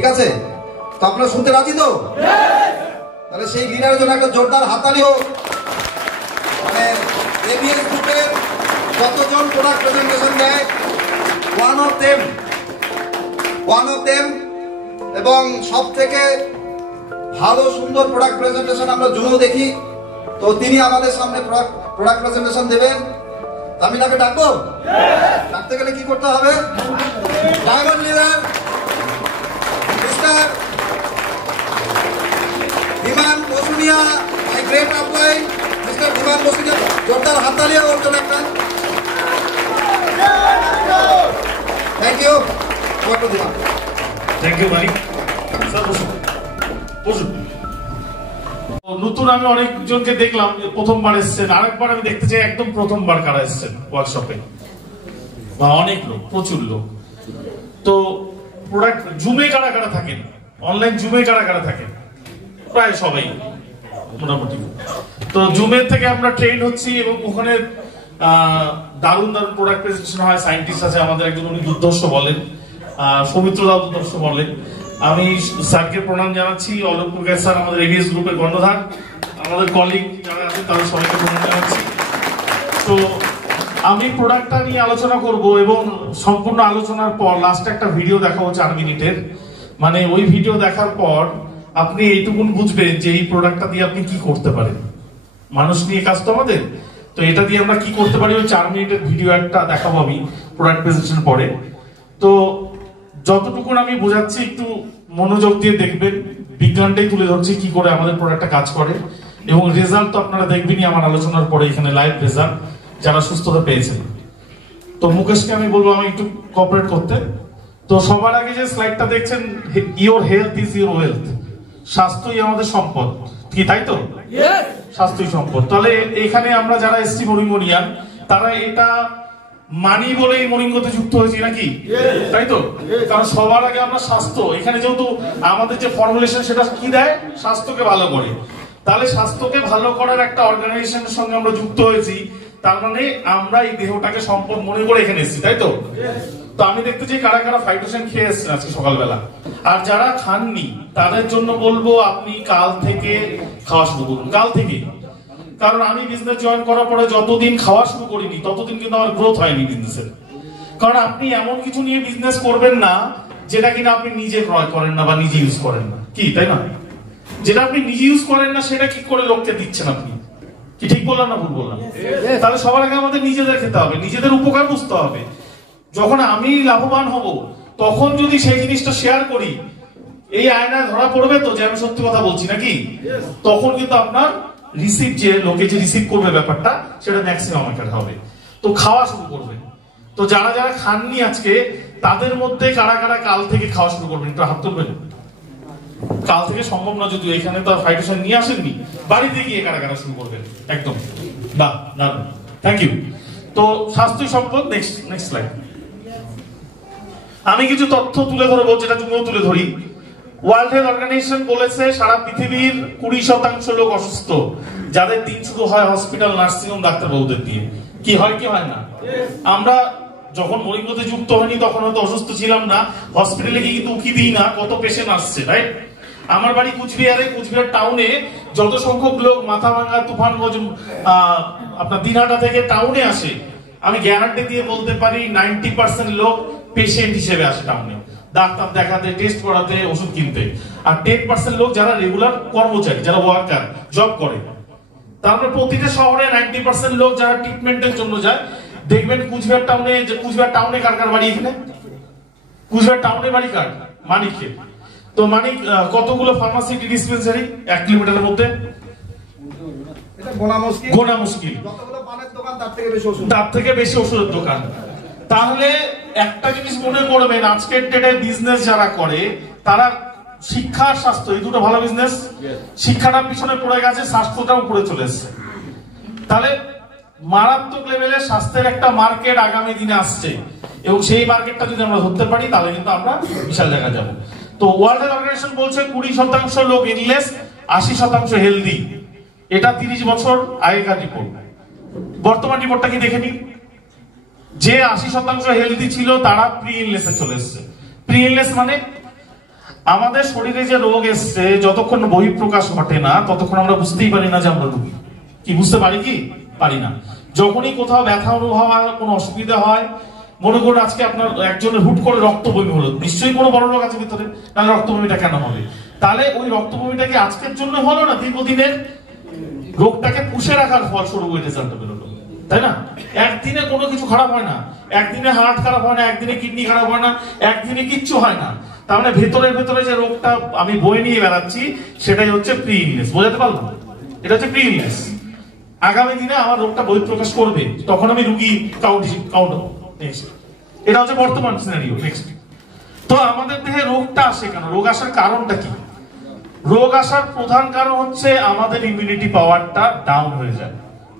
ঠিক আছে? তো আপনারা শুনতে রাজি তো? তাহলে সেই উইনারের জন্য একটা জোরদার হাততালি হোক। মানে এবিএস গ্রুপের যতজন প্রোডাক্ট প্রেজেন্টেশন দেয়, ওয়ান অফ দেম এবং সব থেকে ভালো সুন্দর প্রোডাক্ট প্রেজেন্টেশন আমরা জুনেও দেখি। তো তিনি আমাদের সামনে প্রোডাক্ট প্রেজেন্টেশন দেবেন। আমি তাকে ডাকবো? ডাকতে গেলে কি করতে হবে? ডায়মন্ড লিডার মিস্টার বিমান বসুনিয়া, মাই গ্রেট আপলাইন মিস্টার বিমান বসুনিয়া। জোরদার হাততালি ওর জন্য একটা। Thank you. থ্যাংক ইউ ভাই। নতুন আমি অনেকজনকে দেখলাম প্রথমবার এসছেন, আরেকবার আমি দেখতে চাই একদম প্রথমবার কারা এসছেন ওয়ার্কশপে, বা অনেক লোক, প্রচুর লোক। তো প্রোডাক্ট জুমে কারা কারা থাকেন, অনলাইন জুমে কারা কারা থাকেন? প্রায় সবাই মোটামুটি। তো জুমের থেকে আমরা ট্রেন হচ্ছি এবং ওখানে দারুণ দারুণ প্রোডাক্ট প্রেজেন্টেশন হয়। সায়েন্টিস্ট আছে আমাদের, একজন উনি দুর্ধর্ষ বলেন, সৌমিত্র দাও দুর্ধর্ষ বলেন। আমি স্যারকে প্রণাম জানাচ্ছি, অলোক মুকেশ স্যার আমাদের এবিএস গ্রুপের কর্ণধার, আমাদের কলিগ যারা আছে তাদের সবাইকে প্রণাম জানাচ্ছি। তো আমি প্রোডাক্টটা নিয়ে আলোচনা করব এবং সম্পূর্ণ আলোচনার পর লাস্টে একটা ভিডিও দেখাবো 4 মিনিটের। মানে ওই ভিডিও দেখার পর আপনি এইটুকুন বুঝবেন যে এই প্রোডাক্টটা দিয়ে আপনি কি করতে পারেন। মানুষ নিয়ে কাজ তো আমাদের, তো এটা দিয়ে আমরা কি করতে পারি ওই 4 মিনিটের ভিডিও একটা দেখাবো আমি প্রোডাক্ট প্রেজেন্টেশন পরে। তো যতটুকুন আমি বোঝাচ্ছি একটু মনোযোগ দিয়ে দেখবেন, বিজ্ঞানটাই তুলে ধরছি কি করে আমাদের প্রোডাক্টটা কাজ করে, এবং রেজাল্ট তো আপনারা দেখবেনই আমার আলোচনার পরে, এখানে লাইভ রেজাল্ট যারা সুস্থতা পেয়েছেন। তো মুকেশকে আমি বলবো আমি একটু কোঅপারেট করতে। তো সবার আগে যে স্লাইডটা দেখছেন, your health is your wealth, স্বাস্থ্যই আমাদের সম্পদ, কি তাই তো? স্বাস্থ্যই সম্পদ। তাহলে এখানে আমরা যারা এসছি মরিঙ্গনিয়ান, তারা এটা মানি বলেই মরিঙ্গতে যুক্ত হয়েছি নাকি, তাই তো? কারণ সবার আগে আমরা স্বাস্থ্য, এখানে যেহেতু আমাদের যে ফর্মুলেশন সেটা কি দেয়, স্বাস্থ্যকে ভালো করে। তাহলে স্বাস্থ্যকে ভালো করার একটা অর্গানাইজেশনের সঙ্গে আমরা যুক্ত হয়েছি, তার মানে আমরা এই দেহটাকে সম্পদ মনে করে এখানে এসেছি, তাই তো? তো আমি দেখতে চাই কারা কারা ফাইটোসেন খেয়ে এসছেন আজকে সকালবেলা। আর যারা খাননি তাদের জন্য বলবো আপনি কাল থেকে খাওয়া শুরু করুন, কাল থেকে। কারণ আমি বিজনেস জয়েন করার পরে যতদিন খাওয়া শুরু করিনি ততদিন কিন্তু আমার গ্রোথ হয়নি বিজনেসের। কারণ আপনি এমন কিছু নিয়ে বিজনেস করবেন না যেটা কিনা আপনি নিজে ক্রয় করেন না বা নিজে ইউজ করেন না, কি তাই না? যেটা আপনি নিজে ইউজ করেন না সেটা কি করে লোককে দিচ্ছেন আপনি, কি ঠিক বললাম না ভুল বললাম? তাহলে সবার আগে আমাদের নিজেদের খেতে হবে, নিজেদের উপকার বুঝতে হবে। যখন আমি লাভবান হব তখন যদি সেই জিনিসটা শেয়ার করি, এই আয়নায় ধরা পড়বে তো যে আমি সত্যি কথা বলছি নাকি, তখন কিন্তু আপনার রিসিভ, যে লোকে যে রিসিভ করবে ব্যাপারটা, সেটা ম্যাক্সিমাম আকারে হবে। তো খাওয়া শুরু করবে। তো যারা যারা খাননি আজকে, তাদের মধ্যে কারা কারা কাল থেকে খাওয়া শুরু করবেন একটু হাত তুলবেন। কাল থেকে সম্ভব না যদিও, এখানে তো আর ফাইটোসেন নিয়ে আসেননি, বাড়িতে গিয়ে কারা কারা শুরু করবেন একদম। বাহ, দারুণ, থ্যাংক ইউ। তো স্বাস্থ্য সম্পদ, নেক্সট স্লাইড। আমি কিছু তথ্য তুলে ধরবো যেটা তুমিও তুলে ধরি। ওয়ার্ল্ড হেলথ অর্গানাইজেশন বলেছে সারা পৃথিবীর 20% লোক অসুস্থ, যাদের দিন শুরু হয় হসপিটাল, নার্সিং হোম, ডাক্তারবাবুদের দিয়ে। কি হয় কি হয় না? আমরা যখন মরিঙ্গতে যুক্ত হয়নি তখন হয়তো অসুস্থ ছিলাম না, হসপিটালে গিয়ে কিন্তু উকি দিই না কত পেশেন্ট আসছে, রাইট? আমার বাড়ি কুচবিহারে, কুচবিহার টাউনে যত সংখ্যক লোক মাথাভাঙ্গা, তুফানগঞ্জ, আপনার দিনহাটা থেকে টাউনে আসে, আমি গ্যারান্টি দিয়ে বলতে পারি 90% লোক পেশেন্ট হিসেবে আসে টাউনে, ডাক্তার দেখাতে, টেস্ট করাতে, ওষুধ কিনতে। আর 10% লোক যারা রেগুলার কর্মচারী, যারা ওয়ার্কার, জব করে। তারপরে প্রতিটা শহরে 90% লোক যারা ট্রিটমেন্টের জন্য যায়। দেখবেন কুচবিহার টাউনে, যে কুচবিহার টাউনে কার কার বাড়ি, এখানে কুচবিহার টাউনে বাড়ি কার? মানিককে। তো মানিক কতগুলো ফার্মাসি ডিসপেন্সারি 1 কিলোমিটারের মধ্যে? গোনা মুশকিল। তার থেকে বেশি ওষুধের দোকান। তাহলে একটা জিনিস মনে করবেন, আজকের ডেটে বিজনেস যারা করে তারা শিক্ষা আর স্বাস্থ্য, এই দুটো ভালো বিজনেস। শিক্ষাটা পিছনে পড়ে গেছে, স্বাস্থ্যটা উপরে চলে এসছে। তাহলে মারাত্মক লেভেলে স্বাস্থ্যের একটা মার্কেট আগামী দিনে আসছে, এবং সেই মার্কেটটা যদি আমরা ধরতে পারি তাহলে কিন্তু আমরা বিশাল জায়গায় যাব। তো ওয়ার্ল্ড হেলথ অর্গানাইজেশন বলছে 20% লোক ইলনেস, 80% হেলদি। এটা 30 বছর আগেকার রিপোর্ট। বর্তমান রিপোর্টটা কি দেখে নিন। যে 80% হেলদি ছিল তারা প্রি ইলনেসে চলে এসছে। প্রি ইলনেস মানে আমাদের শরীরে যে রোগ এসছে যতক্ষণ বহিঃপ্রকাশ ঘটে না ততক্ষণ আমরা বুঝতেই পারি না যে আমরা রোগী। কি বুঝতে পারি কি পারি না। যখনই কোথাও ব্যথা অনুভব হয়, কোনো অসুবিধা হয়, মনে করুন আজকে আপনার একজনের হুট করে রক্ত বমি হলো, নিশ্চয়ই কোনো বড় রোগ আছে ভিতরে, না রক্ত বমিটা কেন হবে? তাহলে ওই রক্ত বমিটা কি আজকের জন্য হলো না, দীর্ঘদিনের রোগটাকে পুষে রাখার ফলস্বরূপ ওই রেজাল্ট বেরোলো, তাই না? একদিনে কোনো কিছু খারাপ হয় না, একদিনে হার্ট খারাপ হয় না, একদিনে কিডনি খারাপ হয় না, একদিনে কিচ্ছু হয় না। তার মানে ভেতরে যে রোগটা আমি বয়ে নিয়ে বেড়াচ্ছি সেটাই হচ্ছে প্রি ইলনেস। বোঝাতে পারলাম? এটা হচ্ছে প্রি ইলনেস। আগামী দিনে আমার রোগটা বহিঃপ্রকাশ করবে, তখন আমি রুগী কাউন্ট। নেক্সট, এটা হচ্ছে বর্তমান সিনারিও। নেক্সট, তো আমাদের দেহে রোগটা আসে কেন? রোগ আসার কারণটা কি? রোগ আসার প্রধান কারণ হচ্ছে আমাদের ইমিউনিটি পাওয়ারটা ডাউন হয়ে যায়,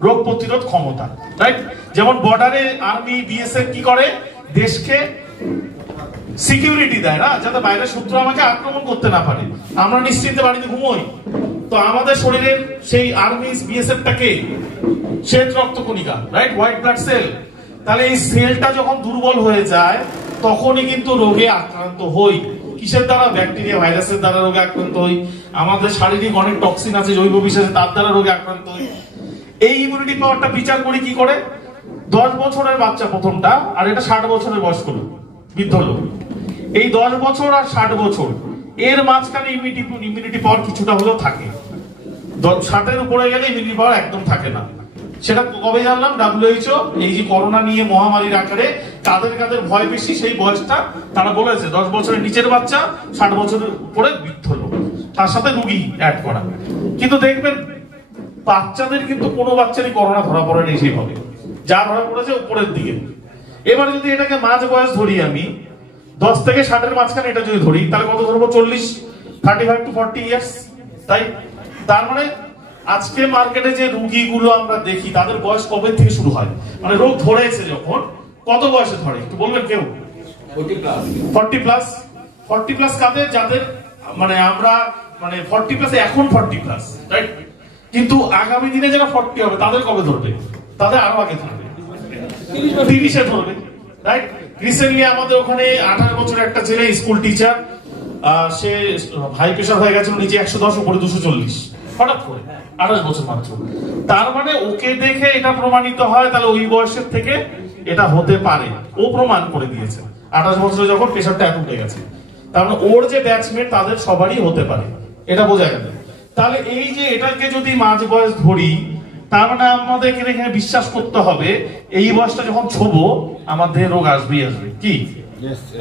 রোগ প্রতিরোধ ক্ষমতা, রাইট? যেমন বর্ডারে আর্মি বিএসএফ কি করে? দেশকে সিকিউরিটি দেয় না, যাতে বাইরের শত্রু আমাকে আক্রমণ করতে না পারে, আমরা নিশ্চিন্তে বাড়িতে ঘুমোই। তো আমাদের শরীরের সেই আর্মি বিএসএফটাকে শ্বেত রক্তকণিকা, রাইট, হোয়াইট ব্লাড সেল। তাহলে এই সেলটা যখন দুর্বল হয়ে যায় তখনই কিন্তু রোগে আক্রান্ত হই। কিসের দ্বারা? ব্যাকটেরিয়া ভাইরাসের দ্বারা রোগে আক্রান্ত হই। আমাদের শারীরিক অনেক টক্সিন আছে জৈব বিষয়ে, তার দ্বারা রোগে আক্রান্ত হই। এই ইমিউনিটি পাওয়ারটা বিচার করি কি করে? 10 বছরের বাচ্চা প্রথমটা, আর এটা 60 বছরের বয়স্ক লোক, বৃদ্ধ লোক। এই 10 বছর আর 60 বছর এর মাঝখানে ইমিউনিটি পাওয়ার কিছুটা হলেও থাকে। 60-এর উপরে গেলে ইমিউনিটি পাওয়ার একদম থাকে না। সেটা কবে জানলাম? WHO এই যে করোনা নিয়ে মহামারীর আকারে কাদের ভয় বেশি সেই বয়সটা তারা বলেছে 10 বছরের নিচের বাচ্চা, 60 বছরের উপরে বৃদ্ধ লোক, তার সাথে রোগী অ্যাড করা। কিন্তু দেখবেন বাচ্চাদের কিন্তু কোনো বাচ্চারই করোনা ধরা পড়েনি সেইভাবে, যা ধরা পড়েছে উপরের দিকে। এবারে যদি এটাকে মাঝ বয়স ধরি, আমি 10 থেকে 60-এর মাঝখানে এটা যদি ধরি, তাহলে কত ধরবো? 40, 35 to 40 ইয়ার্স, তাই? তার মানে আজকে মার্কেটে যে রোগীগুলো আমরা দেখি তাদের বয়স কবে থেকে শুরু হয়, মানে রোগ ধরেছে যখন, কত বয়সে ধরে একটু বলবেন কেউ? 40 প্লাস কাদের? যাদের মানে আমরা মানে 40 প্লাস, এখন 40 প্লাস, রাইট? কিন্তু আগামী দিনে যারা 40 হবে তাদের কবে ধরবে? তাদের আরো আগে ধরবে, 30-এ ধরবে, রাইট? রিসেন্টলি আমাদের ওখানে 18 বছরের একটা ছেলে, স্কুল টিচার, সে হাই প্রেশার হয়ে গেছিল, নিচে 110, উপরে 240, হঠাৎ করে 28 বছর মাত্র। তার মানে ওকে দেখে এটা প্রমাণিত হয় তাহলে ওই বয়সের থেকে এটা হতে পারে, ও প্রমাণ করে দিয়েছে। 28 বছরে যখন প্রেশারটা এত উঠে গেছে, তার মানে ওর যে ব্যাচমেট তাদের সবারই হতে পারে, এটা বোঝা গেল। তাহলে এই যে এটাকে যদি মাঝ বয়স ধরি, তার মানে আমাদের এখানে বিশ্বাস করতে হবে এই বয়সটা যখন ছোবো আমার দেহে রোগ আসবেই আসবে। কি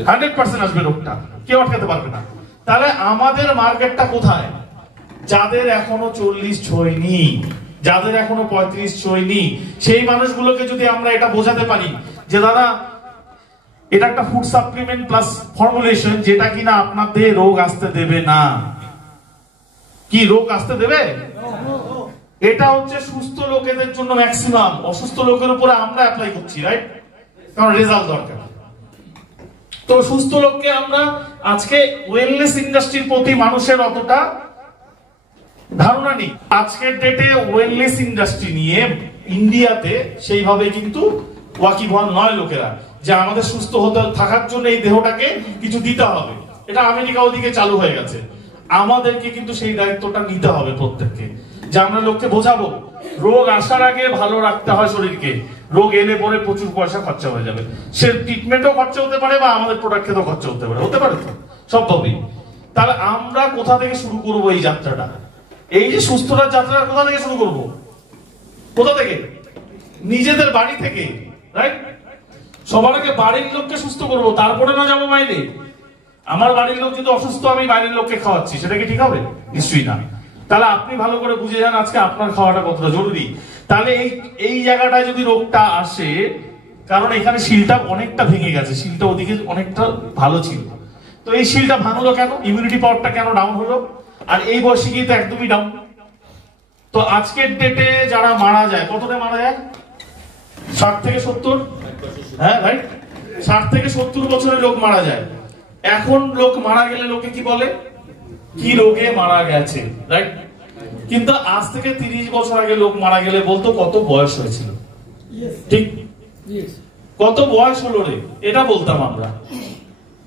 100% আসবে, রোগটা কেউ আটকাতে পারবে না। তাহলে আমাদের মার্কেটটা কোথায়? যাদের এখনো 40 ছোঁয়নি, যাদের এখনো 35 ছোঁয়নি, সেই মানুষগুলোকে যদি আমরা এটা বোঝাতে পারি যে দাদা এটা একটা ফুড সাপ্লিমেন্ট প্লাস ফর্মুলেশন, যেটা কিনা আপনার দেহে রোগ আসতে দেবে না। কি রোগ আসতে দেবে? এটা হচ্ছে সুস্থ লোকেদের জন্য ম্যাক্সিমাম, অসুস্থ লোকের উপরে আমরা অ্যাপ্লাই করছি, রাইট? কারণ রেজাল্ট দরকার। তো সুস্থ লোককে আমরা আজকে ওয়েলনেস ইন্ডাস্ট্রির প্রতি মানুষের অতটা ধারণা নেই। আজকের ডেটে ওয়েলনেস ইন্ডাস্ট্রি নিয়ে ইন্ডিয়াতে সেইভাবে কিন্তু ওয়াকিবহাল নয় লোকেরা, যে আমাদের সুস্থ হতে থাকার জন্য এই দেহটাকে কিছু দিতে হবে। এটা আমেরিকা ওদিকে চালু হয়ে গেছে, আমাদেরকে কিন্তু সেই দায়িত্বটা নিতে হবে প্রত্যেককে, যে আমরা লোককে বোঝাবো রোগ আসার আগে ভালো রাখতে হয় শরীরকে, রোগ এলে পরে প্রচুর পয়সা খরচা হয়ে যাবে, সে ট্রিটমেন্টও খরচা হতে পারে বা আমাদের প্রোডাক্ট খেতেও খরচা হতে পারে তো সবভাবেই। তাহলে আমরা কোথা থেকে শুরু করবো এই যাত্রাটা? এই যে সুস্থতার যাত্রা কোথা থেকে শুরু করব? কোথা থেকে? নিজেদের বাড়ি থেকে, রাইট? সবার আগে বাড়ির লোককে সুস্থ করব, তারপরে না যাবো বাইরে। আমার বাড়ির লোক যদি অসুস্থ, আমি বাইরের লোককে খাওয়াচ্ছি, সেটা কি ঠিক হবে? নিশ্চয়ই না। তাহলে আপনি ভালো করে বুঝে যান আজকে আপনার খাওয়াটা কতটা জরুরি। তাহলে এই জায়গাটায় যদি রোগটা আসে, কারণ এখানে শিলটা অনেকটা ভেঙে গেছে, শিলটা ওদিকে অনেকটা ভালো ছিল, তো এই শিলটা ভাঙলো কেন? ইমিউনিটি পাওয়ারটা কেন ডাউন হলো? আর এই বয়সে গিয়ে তো একদমই ডাউন। তো আজকের ডেটে যারা মারা যায়, কতটা মারা যায়? 60 থেকে 70, হ্যাঁ রাইট, 60 থেকে 70 বছরের লোক মারা যায়। এখন লোক মারা গেলে লোকে কি বলে? কি রোগে মারা গেছে, রাইট? কিন্তু আজ থেকে 30 বছর আগে লোক মারা গেলে বলতো কত বয়স হয়েছিল, ঠিক? কত বয়স হলো রে, এটা বলতাম আমরা।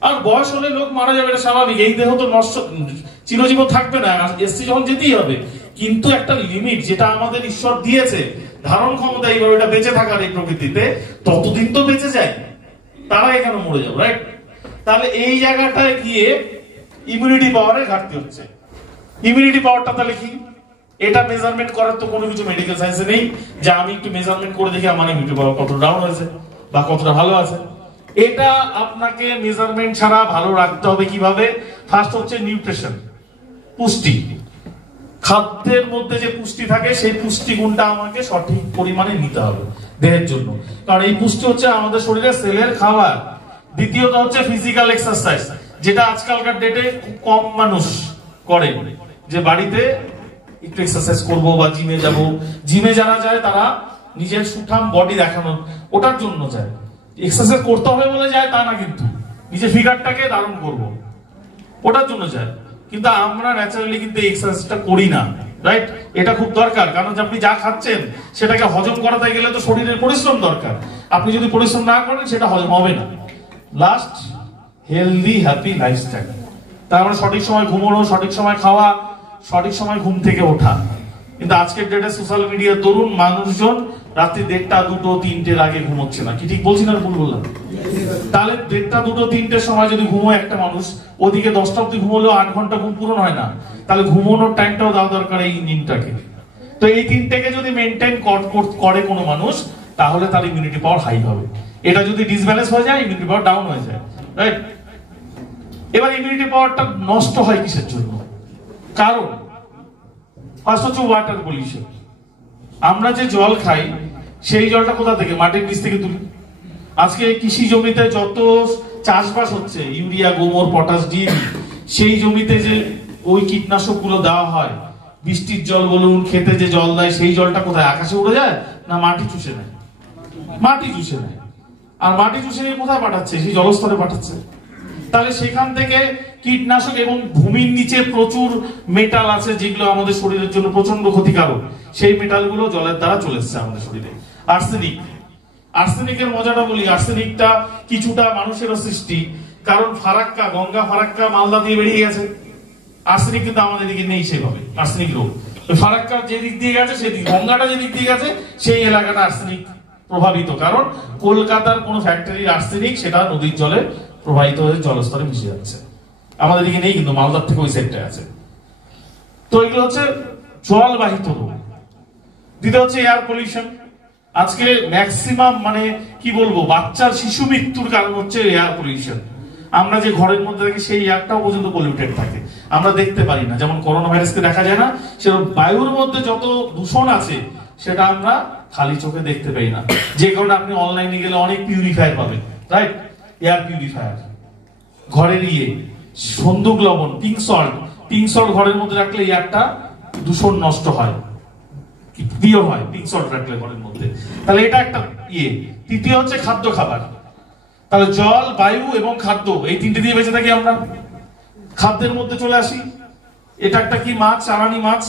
আর বয়স হলে লোক মারা যাবে, এটা স্বাভাবিক, এই দেহ তো নষ্ট চিরজীবন থাকবে না, এসছি যখন যেতেই হবে। কিন্তু একটা লিমিট যেটা আমাদের ঈশ্বর দিয়েছে, ধারণ ক্ষমতা এইভাবে এটা বেঁচে থাকার এই প্রকৃতিতে, ততদিন তো বেঁচে যায়, তারা এখানে মরে যাবে, রাইট? তাহলে এই জায়গাটায় গিয়ে ইমিউনিটি পাওয়ারের ঘাটতি হচ্ছে। ইমিউনিটি পাওয়ারটা তাহলে কি? এটা মেজারমেন্ট করার তো কোনো কিছু মেডিকেল সায়েন্সে নেই যে আমি একটু মেজারমেন্ট করে দেখি আমার ইমিউনিটি পাওয়ার কত ডাউন হয়েছে বা কতটা ভালো আছে। এটা আপনাকে মেজারমেন্ট ছাড়া ভালো রাখতে হবে কিভাবে? ফার্স্ট হচ্ছে নিউট্রিশন, পুষ্টি। খাদ্যের মধ্যে যে পুষ্টি থাকে সেই পুষ্টি গুণটা আমাকে সঠিক পরিমাণে নিতে হবে দেহের জন্য, কারণ এই পুষ্টি হচ্ছে আমাদের শরীরের সেলের খাবার। দ্বিতীয়ত হচ্ছে ফিজিক্যাল এক্সারসাইজ, যেটা আজকালকার ডেটে খুব কম মানুষ করে, যে বাড়িতে একটু এক্সারসাইজ করবো বা জিমে যাব। জিমে যারা যায় তারা নিজের সুঠাম বডি দেখানো ওটার জন্য যায়, এক্সারসাইজ করতে হবে বলে যায় তা না, কিন্তু নিজের ফিগারটাকে ধারণ করবো ওটার জন্য যায়। কিন্তু আমরা ন্যাচারালি কিন্তু এক্সারসাইজটা করি না, রাইট? এটা খুব দরকার, কারণ আপনি যা খাচ্ছেন সেটাকে হজম করাতে গেলে তো শরীরের পরিশ্রম দরকার। আপনি যদি পরিশ্রম না করেন সেটা হজম হবে না। Last, healthy happy lifestyle. তার মানে সঠিক সময় ঘুমানো, সঠিক সময় খাওয়া, সঠিক সময় ঘুম থেকে ওঠা। কিন্তু আজকের ডেটে সোশ্যাল মিডিয়ার দরুন মানুষজন রাত্রি 1টা 2টো 3টের আগে ঘুমোচ্ছে না। কি ঠিক বলছি না ভুল বললাম? তাহলে 1টা 2টো 3টের সময় যদি ঘুমোয় একটা মানুষ, ওদিকে 10টা অব্দি ঘুমোলেও 8 ঘন্টা ঘুম পূরণ হয় না। তাহলে ঘুমানোর টাইমটাও দেওয়া দরকার এই ইঞ্জিনটাকে। তো এই 3টেকে যদি মেনটেন করে কোনো মানুষ, তাহলে তার ইমিউনিটি পাওয়ার হাই হবে। এটা যদি ডিসব্যালেন্স হয়ে যায়, ইমিউনিটি পাওয়ার ডাউন হয়ে যায়, রাইট? এবার ইমিউনিটি পাওয়ারটা নষ্ট হয় কিসের জন্য? কারণ ফার্স্ট হচ্ছে ওয়াটার পলিউশন। আমরা যে জল খাই সেই জলটা কোথা থেকে? মাটির নিচ থেকে তুলি। আজকে কৃষি জমিতে যত চাষবাস হচ্ছে, ইউরিয়া, গোবর, পটাশ, ডিএপি, সেই জমিতে যে ওই কীটনাশক গুলো দেওয়া হয়, বৃষ্টির জল বলুন, খেতে যে জল দেয়, সেই জলটা কোথায়? আকাশে উড়ে যায় না মাটি চুষে নেয়? মাটি চুষে নেয়। আর মাটি চুষে নিয়ে কোথায় পাঠাচ্ছে? সেই জলস্তরে পাঠাচ্ছে। তাহলে সেখান থেকে কীটনাশক, এবং ভূমির নিচে প্রচুর মেটাল আছে যেগুলো আমাদের শরীরের জন্য প্রচন্ড ক্ষতিকারক, সেই মেটালগুলো জলের দ্বারা চলে এসছে আমাদের শরীরে। আর্সেনিক, আর্সেনিকের মজাটা বলি, আর্সেনিকটা কিছুটা মানুষেরও সৃষ্টি, কারণ ফারাক্কা, গঙ্গা ফারাক্কা মালদা দিয়ে বেরিয়ে গেছে। আর্সেনিক কিন্তু আমাদের দিকে নেই সেভাবে, আর্সেনিক রোগ। ফারাক্কা যে দিক দিয়ে গেছে সেই দিক, গঙ্গাটা যে দিক দিয়ে গেছে সেই এলাকাটা আর্সেনিক প্রভাবিত, কারণ কলকাতার কোন ফ্যাক্টরির আর্সেনিক সেটা নদীর জলে প্রবাহিত হয়ে জলস্তরে মিশে যাচ্ছে। আমাদের দিকে নেই, কিন্তু মালদার থেকে ওই সেটটায় আছে। তো এগুলো হচ্ছে জলবাহিত রোগ। দ্বিতীয় হচ্ছে এয়ার পলিউশন। আজকে ম্যাক্সিমাম মানে কি বলবো, বাচ্চার শিশু মৃত্যুর কারণ হচ্ছে এয়ার পলিউশন। আমরা যে ঘরের মধ্যে থাকি সেই এয়ারটাও পর্যন্ত পলিউটেড থাকে, আমরা দেখতে পারি না। যেমন করোনা ভাইরাসকে দেখা যায় না, সেরকম বায়ুর মধ্যে যত দূষণ আছে সেটা আমরা খালি চোখে দেখতে পাই না। যে কারণে আপনি অনলাইনে গেলে অনেক পিউরিফায়ার পাবেন, রাইট? এয়ার পিউরিফায়ার, ঘরের সন্দুক লবণ, পিঙ্ক সল্ট ঘরের মধ্যে রাখলে এয়ারটা দূষণ নষ্ট হয়, পিওর হয় পিঙ্ক সল্ট রাখলে ঘরের মধ্যে। তাহলে এটা একটা তৃতীয় হচ্ছে খাদ্য খাবার। তাহলে জল, বায়ু এবং খাদ্য, এই 3টে দিয়ে বেঁচে থাকি আমরা। খাদ্যের মধ্যে চলে আসি, এটা একটা কি মাছ, চালানি মাছ,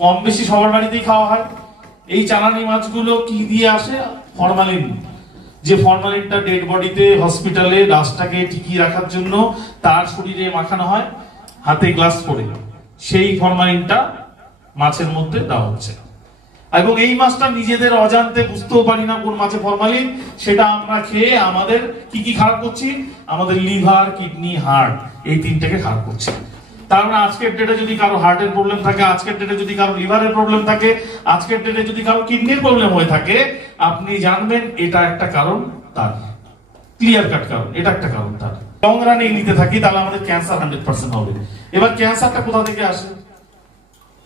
কম বেশি সবার বাড়িতেই খাওয়া হয়। এই চালানি মাছগুলো কি দিয়ে আসে? ফরমালিন। যে ফরমালিনটা ডেড বডিতে হসপিটালে লাশটাকে টিকিয়ে রাখার জন্য তার শরীরে মাখানো হয় হাতে গ্লাস করে, সেই ফরমালিনটা মাছের মধ্যে দেওয়া হচ্ছে। এবং এই মাছটা নিজেদের অজান্তে বুঝতেও পারি না কোন মাছে ফরমালিন, সেটা আমরা খেয়ে আমাদের কি কি খারাপ করছি? আমাদের লিভার, কিডনি, হার্ট, এই 3টেকে খারাপ করছি। তার মানে আজকের ডেটে যদি কারো হার্টের প্রবলেম থাকে, আজকের ডেটে যদি কারো লিভারের প্রবলেম থাকে, আজকের ডেটে যদি কারো কিডনির প্রবলেম হয়ে থাকে, আপনি জানবেন এটা একটা কারণ তার, ক্লিয়ার কাট কারণ, এটা একটা কারণ তার। লং রানে নিতে থাকি তাহলে আমাদের ক্যান্সার 100% হবে। এবার ক্যান্সারটা কোথা থেকে আসে?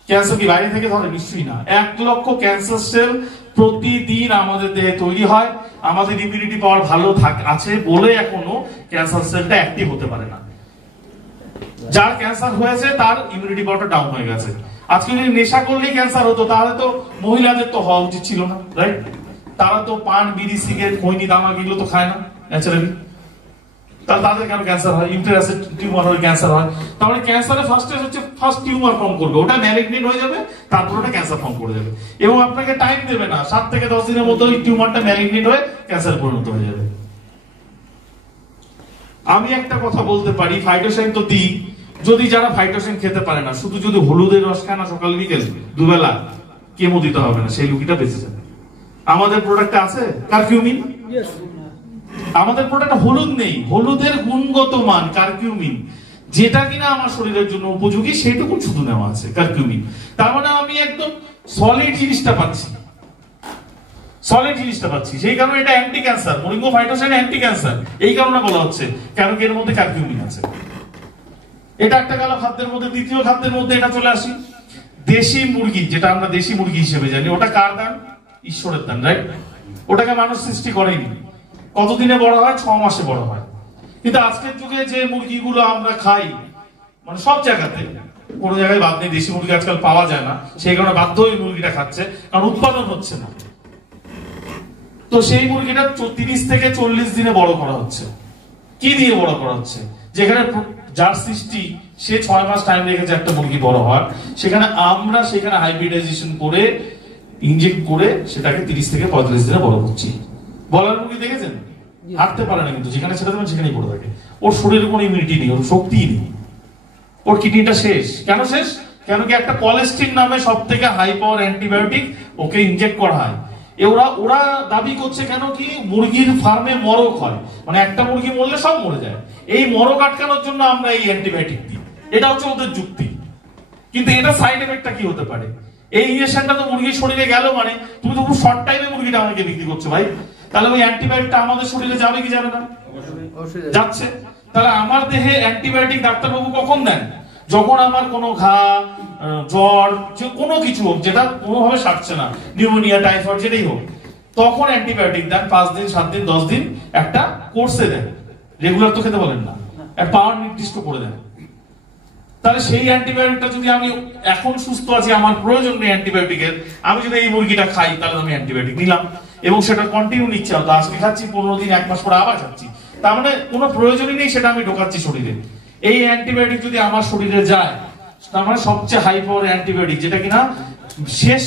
ক্যান্সার কি বাইরে থেকে ধরে? নিশ্চয়ই না। 1 লক্ষ ক্যান্সার সেল প্রতিদিন আমাদের দেহে তৈরি হয়। আমাদের ইমিউনিটি পাওয়ার ভালো আছে বলে এখনো ক্যান্সার সেলটা অ্যাক্টিভ হতে পারে না। যার ক্যান্সার হয়েছে তার ইমিউনিটি পাওয়ারটা ডাউন হয়ে গেছে। আজকে যদি নেশা করলেই ক্যান্সার হতো, তাহলে তো মহিলাদের তো হওয়া উচিত ছিল না, রাইট? তারা তো পান, বিড়ি, সিগারেট, খৈনি, তামাক এগুলো তো খায় না ন্যাচারালি, তাহলে তাদের কেন ক্যান্সার হয়? ইউটেরাসে টিউমার হলে ক্যান্সার হয়। তাহলে ক্যান্সারের ফার্স্ট স্টেজ হচ্ছে ফার্স্ট টিউমার ফর্ম করবে, ওটা ম্যালিগনেন্ট হয়ে যাবে, তারপর ওটা ক্যান্সার ফর্ম করে যাবে, এবং আপনাকে টাইম দেবে না। 7 থেকে 10 দিনের মধ্যে ওই টিউমারটা ম্যালিগনেন্ট হয়ে ক্যান্সার পরিণত হয়ে যাবে। আমি একটা কথা বলতে পারি, ফাইটোসাইন তো দিই, যদি যারা ফাইটোসাইন খেতে পারে না, শুধু যদি হলুদের রস খায় না সকাল বিকেল দুবেলা, কেমো দিতে হবে না, সেই রোগীটা বেঁচে যাবে। আমাদের প্রোডাক্টে আছে কারকিউমিন, আমাদের প্রোডাক্টে হলুদ নেই, হলুদের গুণগত মান কারকিউমিন, যেটা কিনা আমার শরীরের জন্য উপযোগী সেইটুকু শুধু নেওয়া আছে কারকিউমিন। তার মানে আমি একদম সলিড জিনিসটা পাচ্ছি, সলিড জিনিসটা পাচ্ছি। সেই কারণে এটা অ্যান্টি ক্যান্সার, মরিঙ্গো ফাইটোসাইন অ্যান্টি ক্যান্সার, এই কারণে বলা হচ্ছে, কারণ এর মধ্যে কারকিউমিন আছে। এটা একটা গেল খাদ্যের মধ্যে। দ্বিতীয় খাদ্যের মধ্যে এটা চলে আসি, দেশি মুরগি, যেটা আমরা দেশি মুরগি হিসেবে জানি, ওটা কার দান? ঈশ্বরের দান, রাইট? ওটাকে মানুষ সৃষ্টি করেনি। কতদিনে বড় হয়? 6 মাসে বড় হয়। কিন্তু আজকের যুগে যে মুরগিগুলো আমরা খাই, মানে সব জায়গাতে, কোনো জায়গায় বাদ নেই, দেশি মুরগি আজকাল পাওয়া যায় না, সেই কারণে বাধ্য হয়ে মুরগিটা খাচ্ছে, কারণ উৎপাদন হচ্ছে না। তো সেই মুরগিটা 30 থেকে 40 দিনে বড় করা হচ্ছে। কি দিয়ে বড় করা হচ্ছে? যেখানে যার সৃষ্টি সে 6 মাস টাইম রেখেছে একটা মুরগি বড় হওয়ার, সেখানে আমরা সেখানে হাইব্রিডাইজেশন করে ইনজেক্ট করে সেটাকে 30 থেকে 35 দিনে বড় করছি। বলার মুরগি দেখেছেন? হাঁটতে পারে না, কিন্তু যেখানে সেটা দেবেন সেখানেই পড়ে থাকে। ওর শরীরে কোনো ইমিউনিটি নেই, ওর শক্তিই নেই, ওর কিডনিটা শেষ। কেন শেষ? কেন কি একটা কলেস্ট্রিন নামে সব থেকে হাই পাওয়ার অ্যান্টিবায়োটিক ওকে ইনজেক্ট করা হয়। ওরা দাবি করছে কেন কি মুরগির ফার্মে মরক হয়, মানে একটা মুরগি মরলে সব মরে যায়, এই মরক আটকানোর জন্য আমরা এই অ্যান্টিবায়োটিক দিই, এটা হচ্ছে ওদের যুক্তি। কিন্তু এটা সাইড এফেক্টটা কি হতে পারে? এই ইনজেকশনটা তো মুরগির শরীরে গেল, মানে তুমি তো খুব শর্ট টাইমে মুরগিটা আমাকে বিক্রি করছো ভাই, তাহলে ওই অ্যান্টিবায়োটিকটা আমাদের শরীরে যাবে কি যাবে না? যাচ্ছে। তাহলে আমার দেহে অ্যান্টিবায়োটিক ডাক্তারবাবু কখন দেন? যখন আমার কোনো ঘা, জ্বর, যে কোনো কিছু হোক যেটা কোনোভাবে সারছে না, নিউমোনিয়া, টাইফয়েড, যেটাই হোক, তখন অ্যান্টিবায়োটিক দেন। 5 দিন, 7 দিন, 10 দিন একটা কোর্সে দেন, রেগুলার তো খেতে বলেন না, একটা পাওয়ার নির্দিষ্ট করে দেন। তাহলে সেই অ্যান্টিবায়োটিকটা যদি আমি এখন সুস্থ আছি, আমার প্রয়োজন নেই অ্যান্টিবায়োটিকের, আমি যদি এই মুরগিটা খাই, তাহলে আমি অ্যান্টিবায়োটিক নিলাম এবং সেটা কন্টিনিউ নিচ্ছে, হয়তো আজকে খাচ্ছি, 15 দিন, 1 মাস পরে আবার খাচ্ছি, তার মানে কোনো প্রয়োজনই নেই, সেটা আমি ঢোকাচ্ছি শরীরে। এই অ্যান্টিবায়োটিক যদি আমার শরীরে যায়, তার মানে সবচেয়ে হাই পাওয়ার অ্যান্টিবায়োটিক, যেটা কিনা শেষ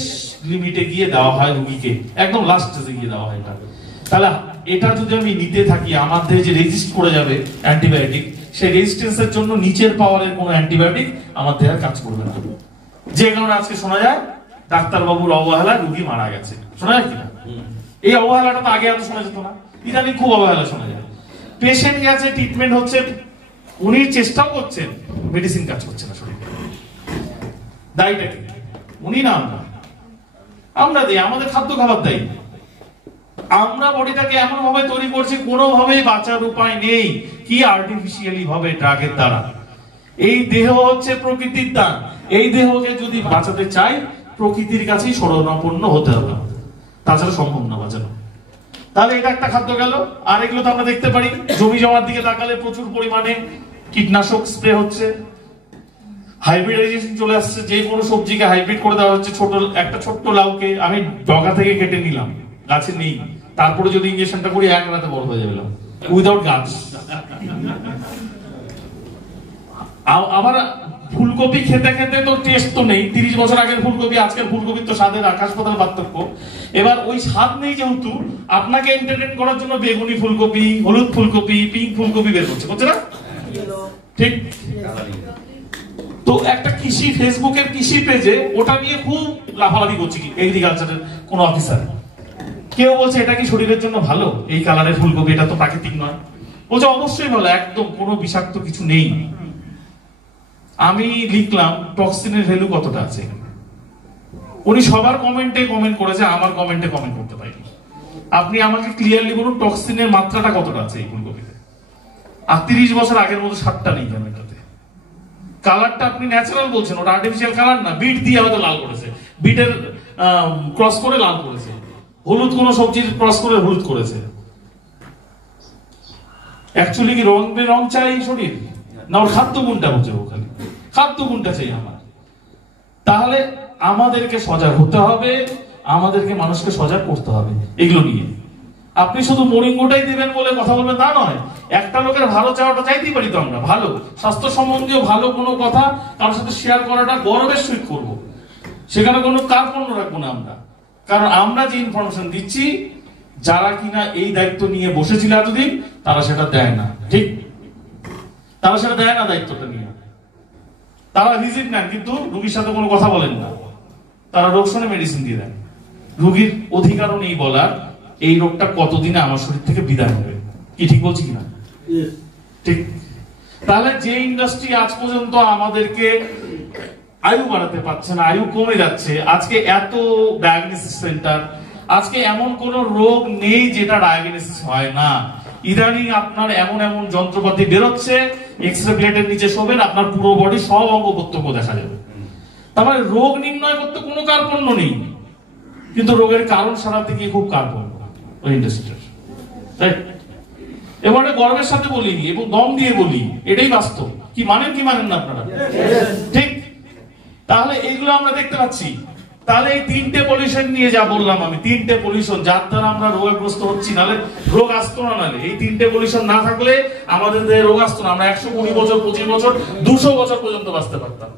লিমিটে গিয়ে দেওয়া হয় রোগীকে, একদম লাস্ট স্টেজে গিয়ে দেওয়া হয় এটা। তাহলে এটা যদি আমি নিতে থাকি, আমার দেহে যে রেজিস্ট করে যাবে অ্যান্টিবায়োটিক, সেই রেজিস্ট্যান্সের জন্য নিচের পাওয়ারের কোনো অ্যান্টিবায়োটিক আমার দেহে কাজ করবে না। যে কারণে আজকে শোনা যায় ডাক্তারবাবুর অবহেলায় রোগী মারা গেছে, শোনা যায় কিনা? এই অবহেলাটা তো আগে এত শোনা যেত না, ইদানিং খুব অবহেলা শোনা যায়। পেশেন্ট গেছে, ট্রিটমেন্ট হচ্ছে, উনি চেষ্টাও করছেন, মেডিসিন কাজ করছে না শরীরে। দায়ীটা কি? উনি না আমরা দিই, আমাদের খাদ্য খাবার দেয়। আমরা বডিটাকে এমন ভাবে তৈরি করছি, কোনোভাবেই বাঁচার উপায় নেই, কি আর্টিফিশিয়ালি ভাবে ড্রাগের দ্বারা। এই দেহ হচ্ছে প্রকৃতির দান, এই দেহকে যদি বাঁচাতে চাই, প্রকৃতির কাছেই শরণাপন্ন হতে হবে, তাছাড়া সম্ভব না বাঁচানো। তাহলে এটা একটা খাদ্য গেল। আর এগুলো তো আমরা দেখতে পারি, জমি জমার দিকে তাকালে প্রচুর পরিমাণে কীটনাশক স্প্রে হচ্ছে, হাইব্রিডাইজেশন চলে আসছে, যে কোনো সবজিকে হাইব্রিড করে দেওয়া হচ্ছে। একটা ছোট্ট লাউকে আমি ডগা থেকে কেটে নিলাম, গাছে নেই, তারপরে যদি ইনজেকশনটা করি 1 রাতে বড় হয়ে যাবে উইদাউট গাছ। আবার ফুলকপি খেতে খেতে তো টেস্ট তো নেই, 30 বছর আগের ফুলকপি আজকের ফুলকপির তো স্বাদের আকাশ পাতাল পার্থক্য। এবার ওই স্বাদ নেই যেহেতু, আপনাকে এন্টারটেইন করার জন্য বেগুনি ফুলকপি, হলুদ ফুলকপি, পিঙ্ক ফুলকপি বের করছে না? ঠিক। তো একটা কৃষি, ফেসবুকের কৃষি পেজে ওটা নিয়ে খুব লাফালাফি করছে কি এগ্রিকালচারের কোন অফিসার, কেউ বলছে এটা কি শরীরের জন্য ভালো, এই কালারের ফুলকপি, এটা তো প্রাকৃতিক নয়। বলছে অবশ্যই ভালো, একদম কোনো বিষাক্ত কিছু নেই। আমি লিখলাম টক্সিনের ভ্যালু কতটা আছে, উনি সবার কমেন্টে কমেন্ট করেছে, আমার কমেন্টে কমেন্ট করতে পারিনি। আপনি আমাকে ক্লিয়ারলি বলুন টক্সিনের মাত্রাটা কতটা আছে এই ফুলকপিতে। আর 30 বছর আগের মতো স্বাদটা নেই কেন এটাতে। কালারটা আপনি ন্যাচারাল বলছেন, ওটা আর্টিফিশিয়াল কালার না, বিট দিয়ে হয়তো লাল করেছে, বিটের ক্রস করে লাল করেছে, হলুদ কোন সবজির ক্রস করে হলুদ করেছে। অ্যাকচুয়ালি কি রং চাই শরীর, না ওর খাদ্য গুণটা বুঝে, ওখানে খাদ্য গুণটা চাই আমার। তাহলে আমাদেরকে সজাগ হতে হবে, আমাদেরকে মানুষকে সজাগ করতে হবে এগুলো নিয়ে। আপনি শুধু মরিঙ্গোটাই দিবেন বলে কথা বলবেন তা নয়, একটা লোকের ভালো চাওয়াটা চাইতেই পারি তো আমরা, ভালো স্বাস্থ্য সম্বন্ধীয় ভালো কোনো কথা কারোর সাথে শেয়ার করাটা গর্বের সহিত করবো, সেখানে কোনো কার্পণ্য রাখবো না আমরা। কারণ আমরা যে ইনফরমেশন দিচ্ছি, যারা কিনা এই দায়িত্ব নিয়ে বসেছিল এতদিন, তারা সেটা দেয় না। ঠিক তারা সেটা দেয় না দায়িত্বটা নিয়ে। তারা ভিজিট নেন কিন্তু রোগীর সাথে কোনো কথা বলেন না, তারা রোগ শুনে মেডিসিন দিয়ে দেন। রোগীর অধিকারও নেই বলার এই রোগটা কতদিনে আমার শরীর থেকে বিদায় হবে। কি ঠিক বলছি কিনা? ঠিক। তাহলে যে ইন্ডাস্ট্রি আজ পর্যন্ত আমাদেরকে আয়ু বাড়াতে পারছে না, আয়ু কমে যাচ্ছে, আজকে এত ডায়াগনোসিস সেন্টার, আজকে এমন কোন রোগ নেই যেটা ডায়াগনোসিস হয় না। ইদানিং আপনার এমন এমন যন্ত্রপাতি বেরোচ্ছে, এক্সরে প্লেটের নিচে শোবেন, আপনার পুরো বডি সব অঙ্গ প্রত্যঙ্গ দেখা যাবে। তার মানে রোগ নির্ণয় করতে কোনো কার্পণ্য নেই, কিন্তু রোগের কারণ সারাতে গিয়ে খুব কার্পণ্য ওই ইন্ডাস্ট্রির। এবারে গর্বের সাথে বলি এবং দম দিয়ে বলি, এটাই বাস্তব। কি মানেন কি মানেন না আপনারা? ঠিক। তাহলে এইগুলো আমরা দেখতে পাচ্ছি। তাহলে এই তিনটে পলিউশন নিয়ে যা বললাম আমি, তিনটে পলিউশন যার দ্বারা আমরা রোগগ্রস্ত হচ্ছি, নালে রোগ আসতো না। নালে এই তিনটে পলিউশন না থাকলে আমাদের দেহে রোগ আসতো না। আমরা 120 বছর, 25 বছর, 200 বছর পর্যন্ত বাঁচতে পারতাম।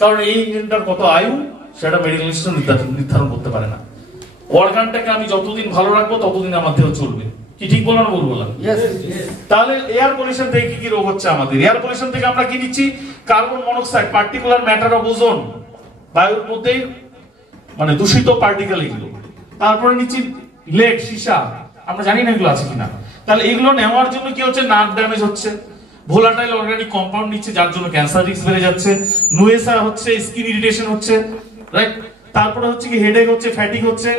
কারণ এই ইঞ্জিনটার কত আয়ু সেটা মেডিকেল ইনস্টিটিউট নির্ধারণ করতে পারে না। অর্গানটাকে আমি যতদিন ভালো রাখবো ততদিন আমার দেহ চলবে। কি ঠিক বলো না? বলবো না? তাহলে এয়ার পলিউশন থেকে কি কি রোগ হচ্ছে আমাদের? এয়ার পলিউশন থেকে আমরা কি নিচ্ছি? Carbon monoxide, particular matter of ozone, বায়ুর মধ্যে মানে দূষিত পার্টিকেল এগুলো। তারপরে নিচ্ছি লেড, সীসা, আমরা জানি না এগুলো আছে কিনা। তাহলে এগুলো নেওয়ার জন্য কি হচ্ছে? নার্ভ ড্যামেজ হচ্ছে, ভোলাটাইল অর্গানিক কম্পাউন্ড নিচ্ছে যার জন্য ক্যান্সার রিস্ক বেড়ে যাচ্ছে, নুয়েসা হচ্ছে, স্কিন ইরিটেশন হচ্ছে, রাইট? তারপরে হচ্ছে কি হেডেক হচ্ছে, ফ্যাটিক হচ্ছে,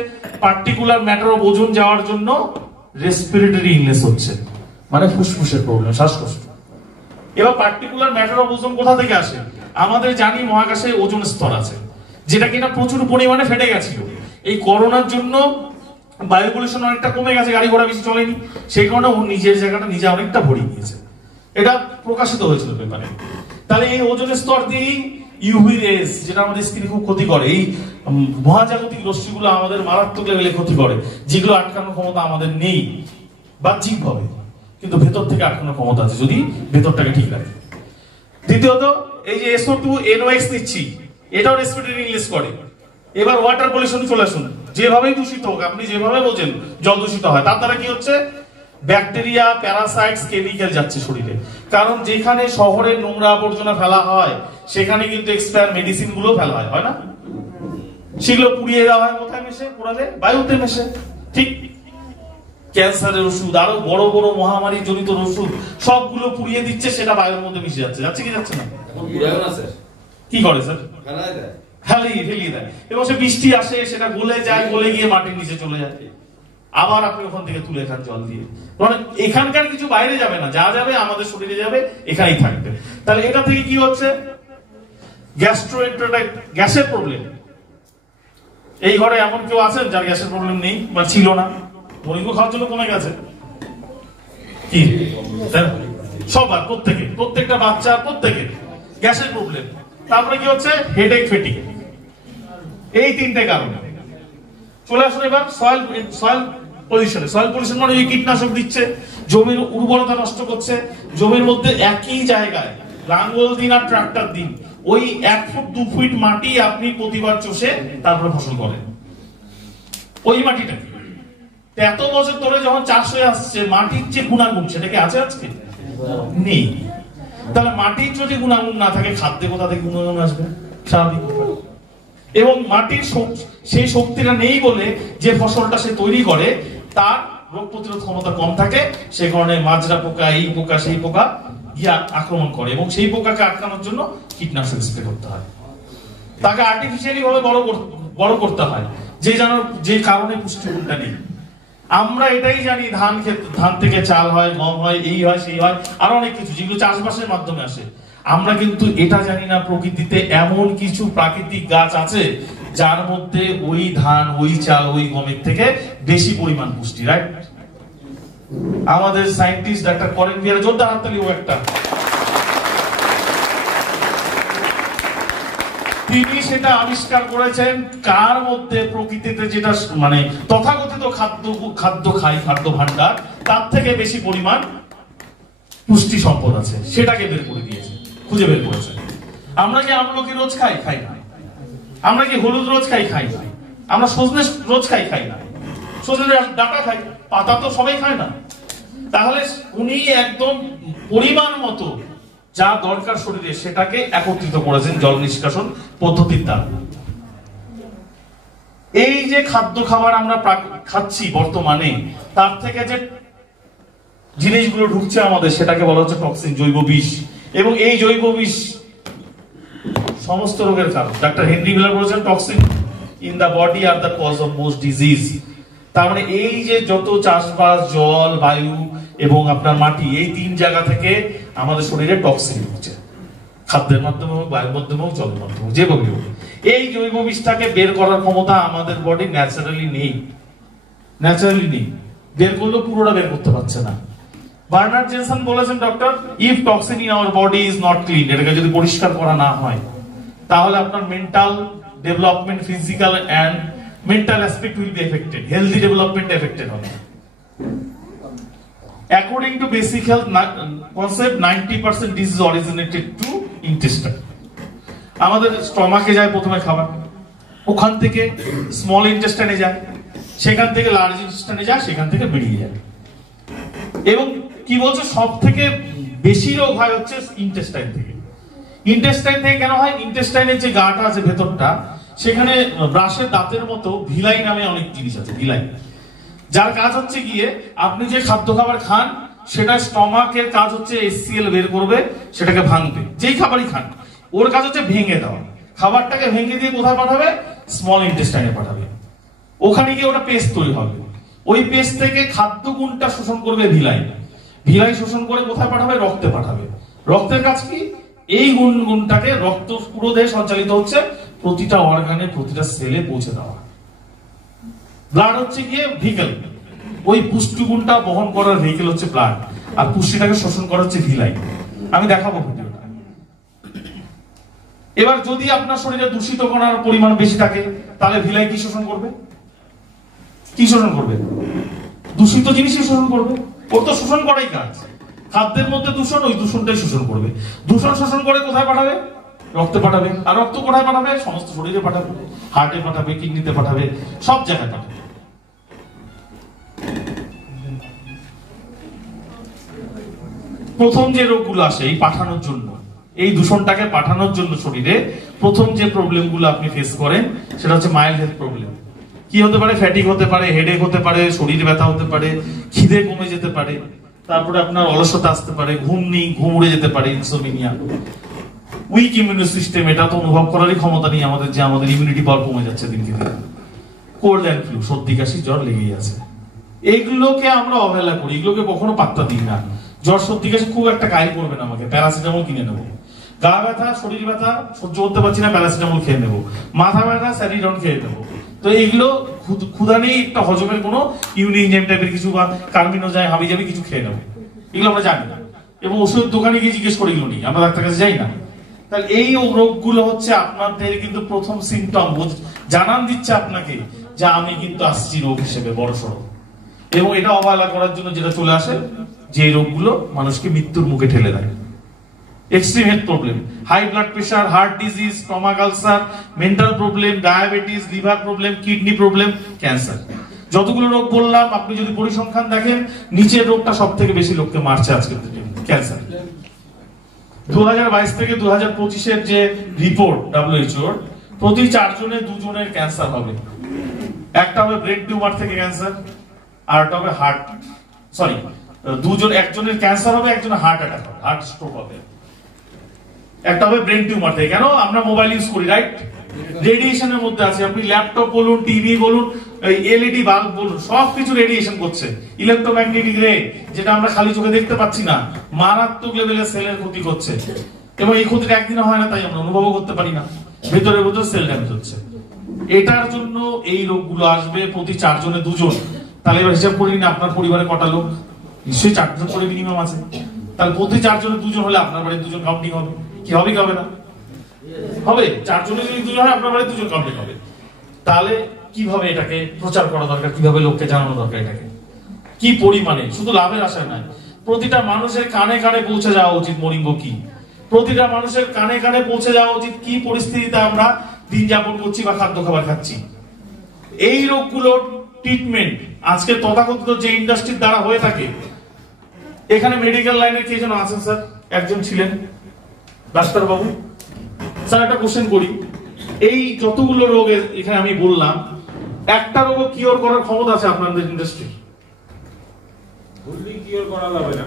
পার্টিকুলার ম্যাটার অফ ওজোন যাওয়ার জন্য রেসপিরেটরি ইলনেস হচ্ছে, মানে ফুসফুসের প্রবলেম, শ্বাসকষ্ট। এবার পার্টিকুলার ম্যাটার অফ ওজোন কোথা থেকে আসে? আমাদের জানি মহাকাশে ওজোন স্তর আছে, যেটা কিনা প্রচুর পরিমাণে ফেটে গেছিল। এই করোনার জন্য বায়ু পলিউশন অনেকটা কমে গেছে, গাড়ি ঘোড়া বেশি চলেনি, সেই কারণে ও নিজের জায়গাটা নিজে অনেকটা ভরিয়ে নিয়েছে। এটা প্রকাশিত হয়েছিল পেপারে। তাহলে এই ওজোনের স্তর দিয়েই ইউভি রেস, যেটা আমাদের স্কিন খুব ক্ষতি করে, এই মহাজাগতিক রশ্মিগুলো আমাদের মারাত্মক লেভেলে ক্ষতি করে, যেগুলো আটকানোর ক্ষমতা আমাদের নেই বাহ্যিক ভাবে, কিন্তু ভেতর থেকে আটকানোর ক্ষমতা আছে যদি ভেতরটাকে ঠিক রাখে। দ্বিতীয়ত এই যে SO2 NOx নিচ্ছি, এটাও রেসপিরেটরি ইলনেস করে। এবার ওয়াটার পলিউশন চলে আসুন, যেভাবেই দূষিত হোক, আপনি যেভাবে বোঝেন জল দূষিত হয়, তার দ্বারা কি হচ্ছে? ব্যাকটেরিয়া, প্যারাসাইটস, কেমিক্যাল যাচ্ছে শরীরে। কারণ যেখানে শহরের নোংরা আবর্জনা ফেলা হয় সেখানে কিন্তু এক্সপায়ার মেডিসিন গুলো ফেলা হয়, হয় না? সেগুলো পুড়িয়ে দেওয়া হয়, কোথায় মেশে? পোড়ালে বায়ুতে মেশে। ঠিক। ক্যান্সারের ওষুধ, আরো বড় বড় মহামারী জনিত ওষুধ সবগুলো পুড়িয়ে দিচ্ছে, সেটা বায়ুর মধ্যে মিশে যাচ্ছে। যাচ্ছে কি যাচ্ছে না? কি করে স্যার? ফেলিয়ে দেয়। এবং সে বৃষ্টি আসে, সেটা গলে যায়, গলে গিয়ে মাটির নিচে চলে যায়, আবার আপনি ওখান থেকে তুলে খান জল দিয়ে। এখানকার কিছু বাইরে যাবে না, যা যাবে আমাদের শরীরে যাবে, এখানেই থাকবে। তাহলে এটা থেকে কি হচ্ছে? গ্যাস্ট্রোএন্টেরাইটিস, গ্যাসের প্রবলেম। এই ঘরে এমন কেউ আছেন যার গ্যাসের প্রবলেম নেই বা ছিল না? মরিঙ্গো খাওয়ার জন্য কমে গেছে কি? সবার, প্রত্যেকটা বাচ্চা, প্রত্যেকের গ্যাসের প্রবলেম। তারপরে কি হচ্ছে? হেডেক, ফেটিক। এই তিনটে কারণে। চলে আসুন এবার সয়েল পলিউশনে। সয়েল পলিউশন মানে এই কীটনাশক দিচ্ছে, জমির উর্বরতা নষ্ট করছে। জমির মধ্যে একই জায়গায় লাঙ্গল দিন আর ট্রাক্টর দিন, ওই 1 ফুট 2 ফুট মাটি আপনি প্রতিবার চষে তারপরে ফসল করেন। ওই মাটিটা এত বছর ধরে যখন চাষ হয়ে আসছে, মাটির যে গুণাগুণ সেটা কি আছে আজকে? নেই। তাহলে মাটির যদি গুণাগুণ না থাকে, খাদ্যে কোথা থেকে গুণাগুণ আসবে? স্বাভাবিক। এবং মাটির সেই শক্তিটা নেই বলে যে ফসলটা সে তৈরি করে তার রোগ প্রতিরোধ ক্ষমতা কম থাকে, সে কারণে মাজরা পোকা, এই পোকা, সেই পোকা গিয়ে আক্রমণ করে, এবং সেই পোকাকে আটকানোর জন্য কীটনাশক স্প্রে করতে হয়, তাকে আর্টিফিশিয়ালি ভাবে বড় করতে হয়, যে কারণে পুষ্টিগুণটা নেই। আমরা এটাই জানি, ধান থেকে চাল হয়, গম হয়, এই হয়, সেই হয়, আরো অনেক কিছু যেগুলো চাষবাসের মাধ্যমে আসে। আমরা কিন্তু এটা জানি না প্রকৃতিতে এমন কিছু প্রাকৃতিক গাছ আছে যার মধ্যে ওই ধান, ওই চাল, ওই গমের থেকে বেশি পরিমাণ পুষ্টি, রাইট? আমাদের সায়েন্টিস্ট ডাক্তার করেন বিহার, জোরদার হাততালি ও একটা, তিনি সেটা আবিষ্কার করেছেন কার মধ্যে প্রকৃতিতে যেটা মানে তথাকথিত খাদ্য ভান্ডার, তার থেকে বেশি পরিমাণ পুষ্টি সম্পদ আছে, সেটাকে বের করে দিয়েছে, খুঁজে বের করেছে। আমরা কি আমলকি রোজ খাই না? আমরা কি হলুদ রোজ খাই না? আমরা সজনে রোজ খাই না? সজনে ডাটা খাই, পাতা তো সবাই খায় না। তাহলে উনি একদম পরিমাণ মতো যা দরকার শরীরে সেটাকে একত্রিত করেছেন জল নিষ্কাশন পদ্ধতির দ্বারা। এই যে খাদ্য খাবার আমরা খাচ্ছি বর্তমানে, তার থেকে যে জিনিসগুলো ঢুকছে আমাদের সেটাকে বলা হচ্ছে টক্সিন, জৈব বিষ। এবং এই জৈব বিষ সমস্ত রোগের কারণ। ডাক্তার হেনরি মিলার বলেছেন toxin in the body are the cause of most disease. তার মানে এই যে যত চাষবাস, জল, বায়ু এবং আপনার মাটি, এই 3 জায়গা থেকে আমাদের শরীরে টক্সিন ঢুকছে, খাদ্যের মাধ্যমে হোক, বায়ুর মাধ্যমে হোক, জলের মাধ্যমে হোক, যেভাবে হোক। এই জৈব বিষটাকে বের করার ক্ষমতা আমাদের বডি ন্যাচারালি নেই, বের করলেও পুরোটা বের করতে পারছে না। বার্নার্ড জেনসন বলেছেন doctor, if toxin in our body is not clean, এটাকে যদি পরিষ্কার করা না হয় তাহলে আপনার mental development, physical and mental aspect will be affected, healthy development affected হবে। According to basic health concept, 90% disease originated to intestine. আমাদের স্টমাকে যায় প্রথমে খাবার, ওখান থেকে স্মল ইন্টেস্টাইনে যায়, সেখান থেকে লার্জ ইন্টেস্টাইনে যায়, সেখান থেকে বেরিয়ে যায়। এবং কি বলছে, সব থেকে বেশি রোগ হয় হচ্ছে ইন্টেস্টাইন থেকে। ইন্টেস্টাইন থেকে কেন হয়? ইন্টেস্টাইনের যে গাটা আছে ভেতরটা, সেখানে ব্রাশের দাঁতের মতো ভিলাই নামে অনেক জিনিস আছে, ভিলাই, যার কাজ হচ্ছে গিয়ে আপনি যে খাদ্য খাবার খান সেটা স্টমাকের কাজ হচ্ছে HCl বের করবে, সেটাকে ভাঙবে। যেই খাবারই খান ওর কাজ হচ্ছে ভেঙে দেওয়া। খাবারটাকে ভেঙে দিয়ে কোথায় পাঠাবে? স্মল ইন্টেস্টাইনে পাঠাবে। ওখানে গিয়ে ওটা পেস্ট তৈরি হবে। ওই পেস্ট থেকে খাদ্য গুণটা শোষণ করবে ভিলাই, ভিলাই শোষণ করে কোথায় পাঠাবে? রক্তে পাঠাবে। রক্তের কাজ কি? এই গুণটাকে রক্ত পুরো দেহে সঞ্চালিত হচ্ছে, প্রতিটা অর্গানে, প্রতিটা সেলে পৌঁছে দেওয়া। ব্লাড হচ্ছে গিয়ে ভেহিকল, ওই পুষ্টিগুণটা বহন করার ভেহিকল হচ্ছে ব্লাড, আর পুষ্টিটাকে শোষণ করা হচ্ছে ভিলাই। আমি দেখাবো ভিডিওটা। এবার যদি আপনার শরীরে দূষিত কণার পরিমাণ বেশি থাকে তাহলে ভিলাই কি শোষণ করবে? কি শোষণ করবে? দূষিত জিনিসই শোষণ করবে। ওর তো শোষণ করাই কাজ। খাদ্যের মধ্যে দূষণ, ওই দূষণটাই শোষণ করবে। দূষণ শোষণ করে কোথায় পাঠাবে? রক্তে পাঠাবে। আর রক্ত কোথায় পাঠাবে? সমস্ত শরীরে পাঠাবে, হার্টে পাঠাবে, কিডনিতে পাঠাবে, সব জায়গায় পাঠাবে। প্রথম যে রোগগুলো আসে এই পাঠানোর জন্য, এই দূষণটাকে পাঠানোর জন্য শরীরে প্রথম যে প্রবলেমগুলো আপনি ফেস করেন সেটা হচ্ছে মাইল্ড হেলথ প্রবলেম। কি হতে পারে? ফ্যাটিক হতে পারে, হেডেক হতে পারে, শরীর ব্যথা হতে পারে, খিদে কমে যেতে পারে, তারপরে আপনার অলসতা আসতে পারে, ঘুম নেই, ঘুম উড়ে যেতে পারে, ইনসোমিনিয়া, উইক ইমিউনি সিস্টেম, এটা তো অনুভব করারই ক্ষমতা নেই আমাদের, যে আমাদের ইমিউনিটি পাওয়ার কমে যাচ্ছে দিনকে দিন, কোল্ড অ্যান্ড ফ্লু, সর্দি কাশি জ্বর লেগেই আছে। এইগুলোকে আমরা অবহেলা করি, এগুলোকে কখনো পাত্তা দিই না। জ্বর সর্দি কাশি খুব একটা কাহিল করবে না, আমাকে প্যারাসিটামল কিনে নেবো। গা ব্যথা, শরীর ব্যথা সহ্য করতে পারছি না, প্যারাসিটামল খেয়ে নেবো। মাথা ব্যথা, স্যারিডন খেয়ে নেবো। তো এইগুলো ক্ষুধা নেই, একটা হজমের কোনো ইউনিএনজাইম টাইপের কিছু বা কার্মিনোজাই হাবিজাবি কিছু খেয়ে নেবো, এগুলো আমরা জানি না। এবং ওষুধের দোকানে গিয়ে জিজ্ঞেস করে এগুলো নিই, আমরা ডাক্তার কাছে যাই না। তাহলে এই রোগগুলো হচ্ছে আপনাদের কিন্তু প্রথম সিমটম, জানান দিচ্ছে আপনাকে যে আমি কিন্তু আসছি রোগ হিসেবে বড়সড়। এবং এটা অবহেলা করার জন্য যেটা চলে আসে, যে রোগগুলো মানুষকে মৃত্যুর মুখে ঠেলে দেয়। Extreme health problem, high blood pressure, heart disease, stomach ulcer, mental problem, diabetes, liver problem, kidney problem, cancer. যতগুলো রোগ বললাম, আপনি যদি পরিসংখ্যান দেখেন, নিচের রোগটা সব থেকে বেশি লোককে মারছে আজকে, ক্যান্সার। 2022 থেকে 2025 যে রিপোর্ট WHO, প্রতি 4 জনে 2 জনের ক্যান্সার হবে। একটা হবে ব্রেন টিউমার থেকে ক্যান্সার, আর একটা হবে একজনের ক্যান্সার হবে, একজনের হার্ট অ্যাটাক হবে, হার্ট স্ট্রোক হবে। একটা হবে ব্রেন টিউমার থেকে। কেন? আমরা মোবাইল ইউজ করি, রাইট? রেডিয়েশনের মধ্যে আছে। আপনি ল্যাপটপ বলুন, টিভি বলুন, এলইডি বাল্ব বলুন, সবকিছু রেডিয়েশন করছে। ইলেকট্রোম্যাগনেটিক রে, যেটা আমরা খালি চোখে দেখতে পাচ্ছি না, মারাত্মক লেভেলে সেলের ক্ষতি করছে। এবং এই ক্ষতিটা একদিনে হয় না, তাই আমরা অনুভবও করতে পারি না। ভেতরে ভেতরে সেল ড্যামেজ হচ্ছে। এটার জন্য এই রোগগুলো আসবে প্রতি 4 জনে 2 জন। তাহলে এবার হিসাব করি না, আপনার পরিবারে কটা লোক? নিশ্চয়ই 4 জন করে মিনিমাম আছে। তাহলে প্রতি 4 জনে 2 জন হলে আপনার বাড়ির 2 জন কাউন্টিং হবে। কি হবে কি হবে না? হবে। 4 জনে যদি 2 জন হয়, আপনার বাড়ির 2 জন কাউন্টিং হবে। তাহলে কিভাবে এটাকে প্রচার করা দরকার, কিভাবে লোককে জানানো দরকার, এটাকে কি পরিমাণে, শুধু লাভের আশায় নয়, প্রতিটা মানুষের কানে কানে পৌঁছে যাওয়া উচিত মরিঙ্গ কি। প্রতিটা মানুষের কানে কানে পৌঁছে যাওয়া উচিত কি পরিস্থিতিতে আমরা দিন যাপন করছি বা খাদ্য খাবার খাচ্ছি। এই রোগগুলোর ট্রিটমেন্ট আজকে তথাকথিত যে ইন্ডাস্ট্রির দ্বারা হয়ে থাকে। এখানে মেডিকেল লাইনের কে যেন আছেন স্যার, একজন ছিলেন, ডাক্তারবাবু স্যার একটা কোশ্চেন করি, এই যতগুলো রোগ এখানে আমি বললাম, একটা রোগ কিওর করার ক্ষমতা আছে আপনাদের ইন্ডাস্ট্রি? ফুললি কিওর করা যাবে না,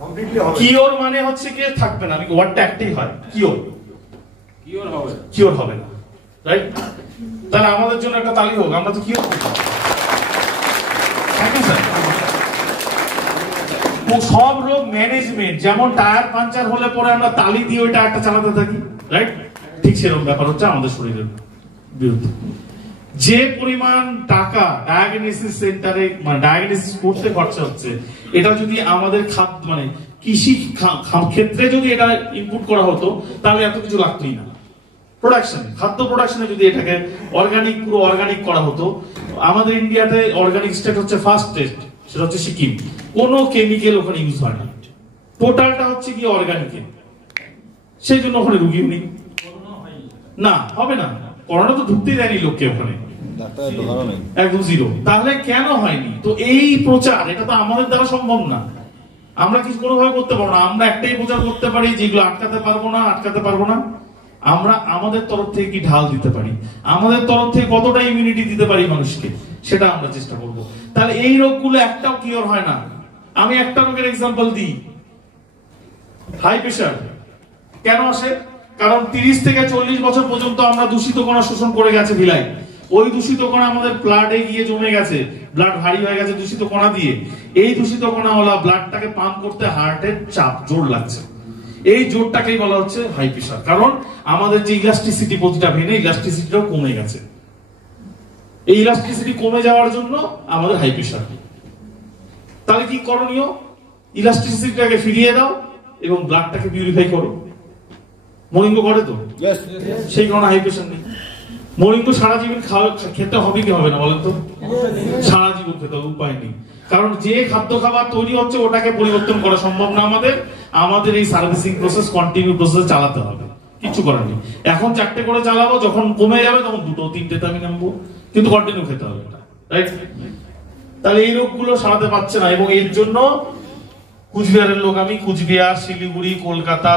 কমপ্লিটলি হবে। কিওর মানে হচ্ছে কি থাকবে না, আমি ওয়ার্ডটা একটাই হয়, কিওর। কিওর হবে না, কিওর হবে না, রাইট? তাহলে আমাদের জন্য একটা তালি হোক, আমরা তো কিওর করব। Thank you sir. সব রোগ ম্যানেজমেন্ট, যেমন টায়ার পাঞ্চার হলে পরে আমরা তালি দিয়ে ওই টায়ারটা চালাতে থাকি, রাইট? ঠিক সেরকম ব্যাপার হচ্ছে আমাদের শরীরের বিরুদ্ধে। যে পরিমাণ টাকা ডায়াগনোসিস সেন্টারে মানে ডায়াগনোসিস করতে খরচা হচ্ছে, এটা যদি আমাদের খাদ্য মানে কৃষি ক্ষেত্রে যদি এটা ইনপুট করা হতো তাহলে এত কিছু লাগতোই না। প্রোডাকশন, খাদ্য প্রোডাকশনে যদি এটাকে অর্গানিক, পুরো অর্গানিক করা হতো। আমাদের ইন্ডিয়াতে অর্গানিক স্টেট হচ্ছে ফার্স্ট স্টেট, সেটা হচ্ছে সিকিম। কোনো কেমিক্যাল ওখানে ইউজ হয় না, টোটালটা হচ্ছে কি অর্গানিক। সেই জন্য ওখানে রুগীও নেই, না হবে না, করোনা তো ঢুকতেই দেয়নি লোককে ওখানে, একদম জিরো। তাহলে কেন হয়নি? তো এই প্রচার, এটা তো আমাদের দ্বারা সম্ভব না, আমরা কিছু কোনোভাবে করতে পারবো না। আমরা একটাই প্রচার করতে পারি যেগুলো আটকাতে পারবো না। আমরা আমাদের তরফ থেকে কি ঢাল দিতে পারি, আমাদের তরফ থেকে কতটা ইমিউনিটি দিতে পারি মানুষকে, সেটা আমরা চেষ্টা করব। তাহলে এই রোগগুলো একটাও কিওর হয় না। আমি একটা রোগের এক্সাম্পল দিই, হাই প্রেশার কেন আসে? কারণ 30 থেকে 40 বছর পর্যন্ত আমরা দূষিত কণা শোষণ করে গেছে ভিলাই। ওই দূষিত কণা আমাদের ব্লাডে গিয়ে জমে গেছে, ব্লাড ভারী হয়ে গেছে দূষিত কণা দিয়ে। এই দূষিত কণা হলো ব্লাডটাকে পাম্প করতে হার্টের চাপ, জোর লাগছে। এই জোরটাকেই বলা হচ্ছে হাই প্রেশার। কারণ আমাদের যে ইলাস্টিসিটি, প্রতিটা ভেনে ইলাস্টিসিটিটাও কমে গেছে। এই ইলাস্টিসিটি কমে যাওয়ার জন্য আমাদের হাই প্রেশার। তাহলে কি করণীয়? ইলাস্টিসিটিটাকে ফিরিয়ে দাও এবং ব্লাডটাকে পিউরিফাই করো। মরিঙ্গ করে তো, সেই কারণে হাই প্রেশার নেই। মরিঙ্গ সারা জীবন খেতে হবে কি হবে না বলেন তো? সারা জীবন খেতে হবে, উপায় নেই। কারণ যে খাদ্য খাবার তৈরি হচ্ছে ওটাকে পরিবর্তন করা সম্ভব না আমাদের এই সার্ভিসিং প্রসেস, কন্টিনিউ প্রসেস চালাতে হবে, কিছু করার নেই। এখন 4টে করে চালাবো, যখন কমে যাবে তখন 2টো 3টেতে আমি নামবো, কিন্তু কন্টিনিউ খেতে হবে, রাইট? তাহলে এই রোগগুলো সারাতে পারছে না, এবং এর জন্য কুচবিহারের লোক আমি, কুচবিহার, শিলিগুড়ি, কলকাতা,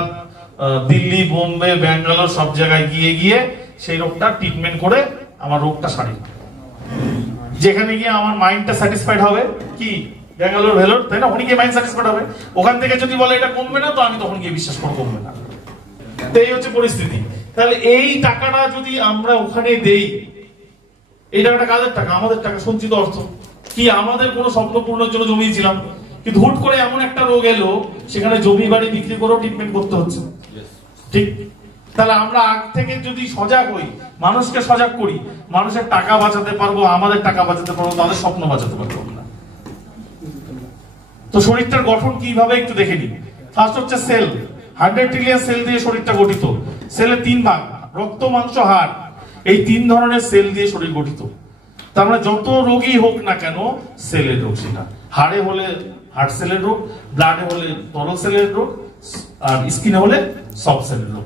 দিল্লি, বোম্বে, ব্যাঙ্গালোর সব জায়গায় গিয়ে সেই রোগটা ট্রিটমেন্ট করে আমার রোগটা সারি। যেখানে গিয়ে আমার মাইন্ডটা স্যাটিসফাইড হবে, কি ব্যাঙ্গালোর, ভেলোর, তাই না? ওখানে গিয়ে মাইন্ড স্যাটিসফাইড হবে। ওখান থেকে যদি বলে এটা কমবে না, তো আমি তখন গিয়ে বিশ্বাস করবো কমবে না। তো এই হচ্ছে পরিস্থিতি। তাহলে এই টাকাটা যদি আমরা ওখানে দেই, এই টাকাটা কাদের টাকা? আমাদের টাকা, সঞ্চিত অর্থ। কি আমাদের কোনো স্বপ্ন পূরণের জন্য জমিয়েছিলাম, কিন্তু হুট করে এমন একটা রোগ এলো, সেখানে জমি বাড়ি বিক্রি করেও ট্রিটমেন্ট করতে হচ্ছে, ঠিক? তাহলে আমরা আগ থেকে যদি সজাগ হই, মানুষকে সজাগ করি, মানুষের টাকা বাঁচাতে পারবো, আমাদের টাকা বাঁচাতে পারবো, তাদের স্বপ্ন বাঁচাতে পারবো না। তো শরীরটার গঠন কিভাবে একটু দেখে নিই। ফার্স্ট হচ্ছে সেল। 100 ট্রিলিয়ন সেল দিয়ে শরীরটা গঠিত। সেলের 3 ভাগ, রক্ত, মাংস, হাড়। এই 3 ধরনের সেল দিয়ে শরীর গঠিত। তার মানে যত রোগই হোক না কেন, সেলের রোগ সেটা। হাড়ে হলে হার্ট সেলের রোগ, ব্লাডে হলে তরল সেলের রোগ, আর স্কিনে হলে সফট সেলের রোগ।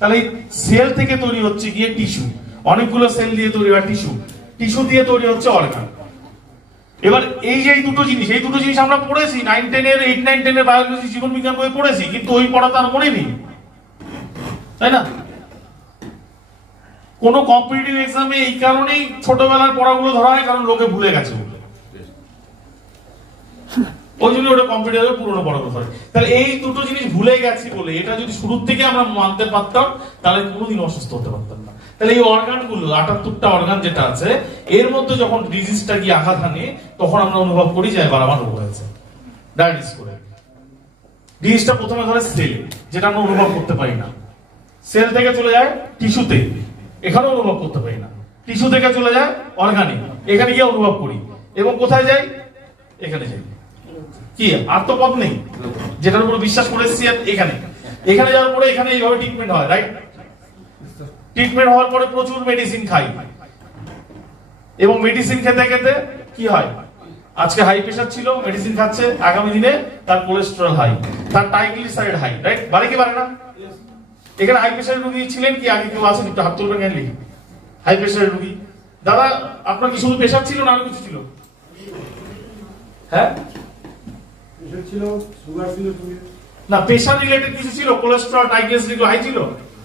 তাহলে সেল থেকে তৈরি হচ্ছে গিয়ে টিস্যু, অনেকগুলো সেল দিয়ে তৈরি হয় টিস্যু, টিস্যু দিয়ে তৈরি হচ্ছে অর্গান। এবার এই যে এই দুটো জিনিস আমরা পড়েছি 9, 10 এর 8, 9, 10 এর বায়োলজি, জীবন বিজ্ঞান বই পড়েছি, কিন্তু ওই পড়া তার মনে নেই, তাই না? কোন কম্পিটিটিভ এক্সামে এই কারণেই ছোটবেলার পড়াগুলো ধরা হয়, কারণ লোকে ভুলে গেছে, ওই জন্য ওটা কম্পিটিটিভে পুরনো পড়াগুলো ধরে। তাহলে এই দুটো জিনিস ভুলে গেছি বলে, এটা যদি শুরু থেকে আমরা মানতে পারতাম, তাহলে কোনোদিন অসুস্থ হতে পারতাম না। তাহলে এই অর্গানগুলো, 78টা অর্গান যেটা আছে, এর মধ্যে যখন ডিজিজটা গিয়ে আঘাত হানে, তখন আমরা অনুভব করি যে এবার আমার রোগ হয়েছে, ডায়াগনোস করে। ডিজিজটা প্রথমে ধরে সেল, যেটা আমরা অনুভব করতে পারি না। সেল থেকে চলে যায় টিস্যুতে, এখানে অনুভব করতে পারি না। টিস্যু থেকে চলে যায় অর্গানে, এখানে গিয়ে অনুভব করি। এবং কোথায় যাই? এখানে যাই। কি আর তো পথ নেই, যেটার উপর বিশ্বাস করে এসেছি। এখানে যাওয়ার পরে এখানে এইভাবে ট্রিটমেন্ট হয়, রাইট? ট্রিটমেন্ট হওয়ার পরে প্রচুর মেডিসিন খাই, এবং মেডিসিন খেতে খেতে কি হয়? আজকে হাই প্রেশার ছিল, মেডিসিন খাচ্ছে, আগামী দিনে তার কোলেস্টেরল হাই, তার ট্রাইগ্লিসারাইড হাই, রাইট? বাড়ে কি বাড়ে না? এখানে হাই প্রেশারের রোগী ছিলেন কি? আগে কেউ আছেন? একটু হাত তুলবেন কাইন্ডলি। হাই প্রেশারের রোগী, দাদা আপনার কি শুধু প্রেশার ছিল না আরো কিছু ছিল? হ্যাঁ, ছিল, সুগার ছিল, না প্রেশার রিলেটেড কিছু ছিল, কোলেস্টেরল ট্রাইগ্লিসারাইড হাই ছিল,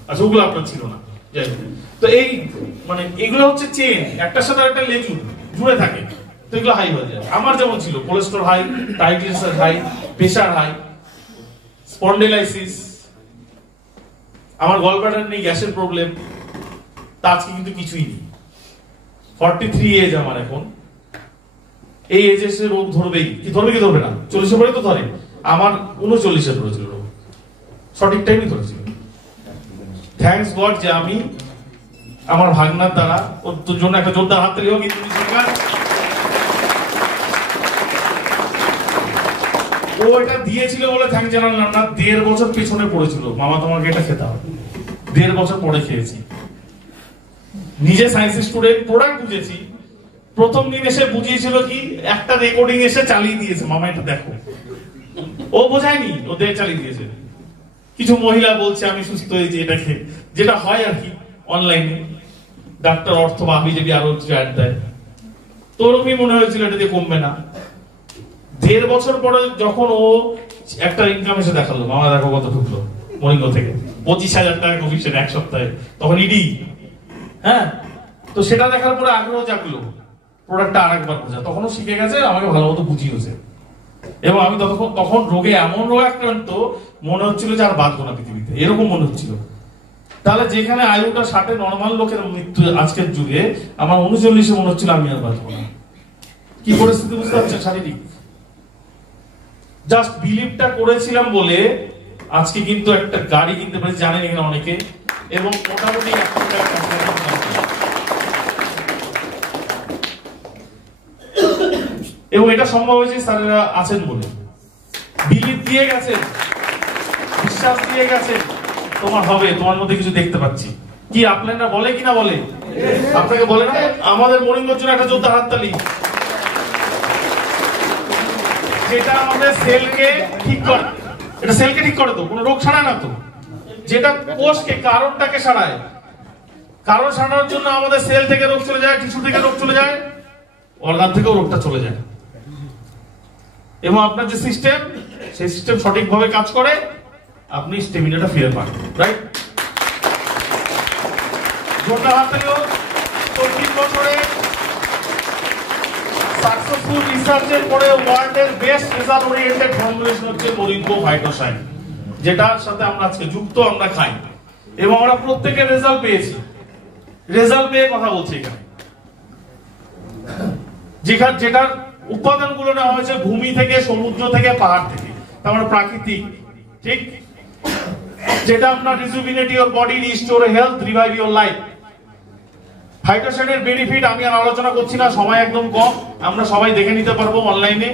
আচ্ছা ওগুলো আপনার ছিল না। যাই হোক, তো এই মানে এগুলো হচ্ছে চেন, একটার সাথে একটা লেজু জুড়ে থাকে, তো এগুলো হাই হয়ে যায়। আমার যেমন ছিল cholesterol high, triglyceride high, pressure high, spondylosis, আমার গলব্লাডার নেই, গ্যাসের প্রবলেম, তা আজকে কিন্তু কিছুই নেই। 43 এজ আমার এখন, এই এজে সে রোগ ধরবেই, কি ধরবে কি ধরবে না, 40 পরে তো ধরে, আমার 39 ধরেছিল রোগ, সঠিক টাইমই ধরেছিল। থ্যাঙ্কস গড যে আমি আমার ভাগনার দ্বারা, ওর জন্য একটা জোরদার হাত তালি হোক ইন্দোনেশিয়া সরকার। ও এটা দিয়েছিল বলে থ্যাঙ্ক জানালাম না, 1.5 বছর পেছনে পড়েছিল, মামা তোমাকে এটা খেতে হবে, 1.5 বছর পরে খেয়েছি। নিজে সায়েন্স স্টুডেন্ট, প্রোডাক্ট বুঝেছি, প্রথম দিন এসে বুঝিয়েছিল কি, একটা রেকর্ডিং এসে চালিয়ে দিয়েছে, মামা এটা দেখো, ও বোঝায়নি, ও দিয়ে চালিয়ে দিয়েছে। কিছু মহিলা বলছে আমি সুস্থ হয়েছি এটা খেয়ে, যেটা হয় আর কি অনলাইনে, ডাক্তার অর্থ বা বিজেপি আরো অ্যাড দেয়, তো ওরকমই মনে হয়েছিল এটা দিয়ে কমবে না। 1.5 বছর পরে যখন ও একটা ইনকাম এসে দেখালো, মামা দেখো কত ঢুকলো মরিঙ্গ থেকে, 25,000 টাকা কমিশন এক সপ্তাহে, তখন ইডি, হ্যাঁ, তো সেটা দেখার পরে আগ্রহ জাগলো প্রোডাক্টটা আরেকবার বোঝা, তখনও শিখে গেছে, আমাকে ভালো মতো বুঝিয়েছে। এবং আমি তখন রোগে এমন রোগ আক্রান্ত মনে হচ্ছিল যে আর বাঁচবো না পৃথিবীতে, এরকম মনে হচ্ছিল। তাহলে যেখানে আয়ুটা 60-এ নর্মাল লোকের মৃত্যু আজকের যুগে, আমার 39-এ মনে হচ্ছিল আমি আর বাঁচবো না। কি পরিস্থিতি বুঝতে পারছেন শারীরিক? জাস্ট বিলিভটা করেছিলাম বলে আজকে কিন্তু একটা গাড়ি কিনতে পারি, জানেন এখানে অনেকে, এবং মোটামুটি এবং এটা সম্ভব হয়েছে স্যারেরা আছেন বলে, বিলিভ দিয়ে গেছেন, বিশ্বাস দিয়ে গেছেন, তোমার হবে, তোমার মধ্যে কিছু দেখতে পাচ্ছি। কি আপনারা বলে কিনা বলে? আপনাকে বলে না? আমাদের মরিঙ্গর জন্য একটা যোদ্ধা হাততালি। যেটা আমাদের সেলকে ঠিক করে, এটা সেলকে ঠিক করে তো, কোনো রোগ সারায় না তো, যেটা কোষকে কারণটাকে সারায়, কারণ সারানোর জন্য আমাদের সেল থেকে রোগ চলে যায়, টিস্যু থেকে রোগ চলে যায়, অর্গান থেকেও রোগটা চলে যায়। এবং আপনার যে সিস্টেম, সেই সিস্টেম সঠিকভাবে কাজ করে, আপনি স্টেমিনাটা ফিরে পান, রাইট? জোরদার হাত থেকে 30 বছরে সাকসেসফুল রিসার্চের পরে ওয়ার্ল্ডের বেস্ট রেজাল্ট ওরিয়েন্টেড ফর্মুলেশন হচ্ছে মরিঙ্গো ফাইটোসাইন, যেটার সাথে আমরা আজকে যুক্ত, আমরা খাই, এবং আমরা প্রত্যেকে রেজাল্ট পেয়েছি। রেজাল্ট পেয়ে কথা বলছি এখানে, যেটার উপাদানগুলো নেওয়া হয়েছে ভূমি থেকে, সমুদ্র থেকে, পাহাড় থেকে, তারপরে প্রাকৃতিক, ঠিক, যেটা আপনার rejuvenate your body, restore health, revive your life. ফাইটোসাইনের বেনিফিট আমি আর আলোচনা করছি না, সময় একদম কম, আমরা সবাই দেখে নিতে পারবো অনলাইনে।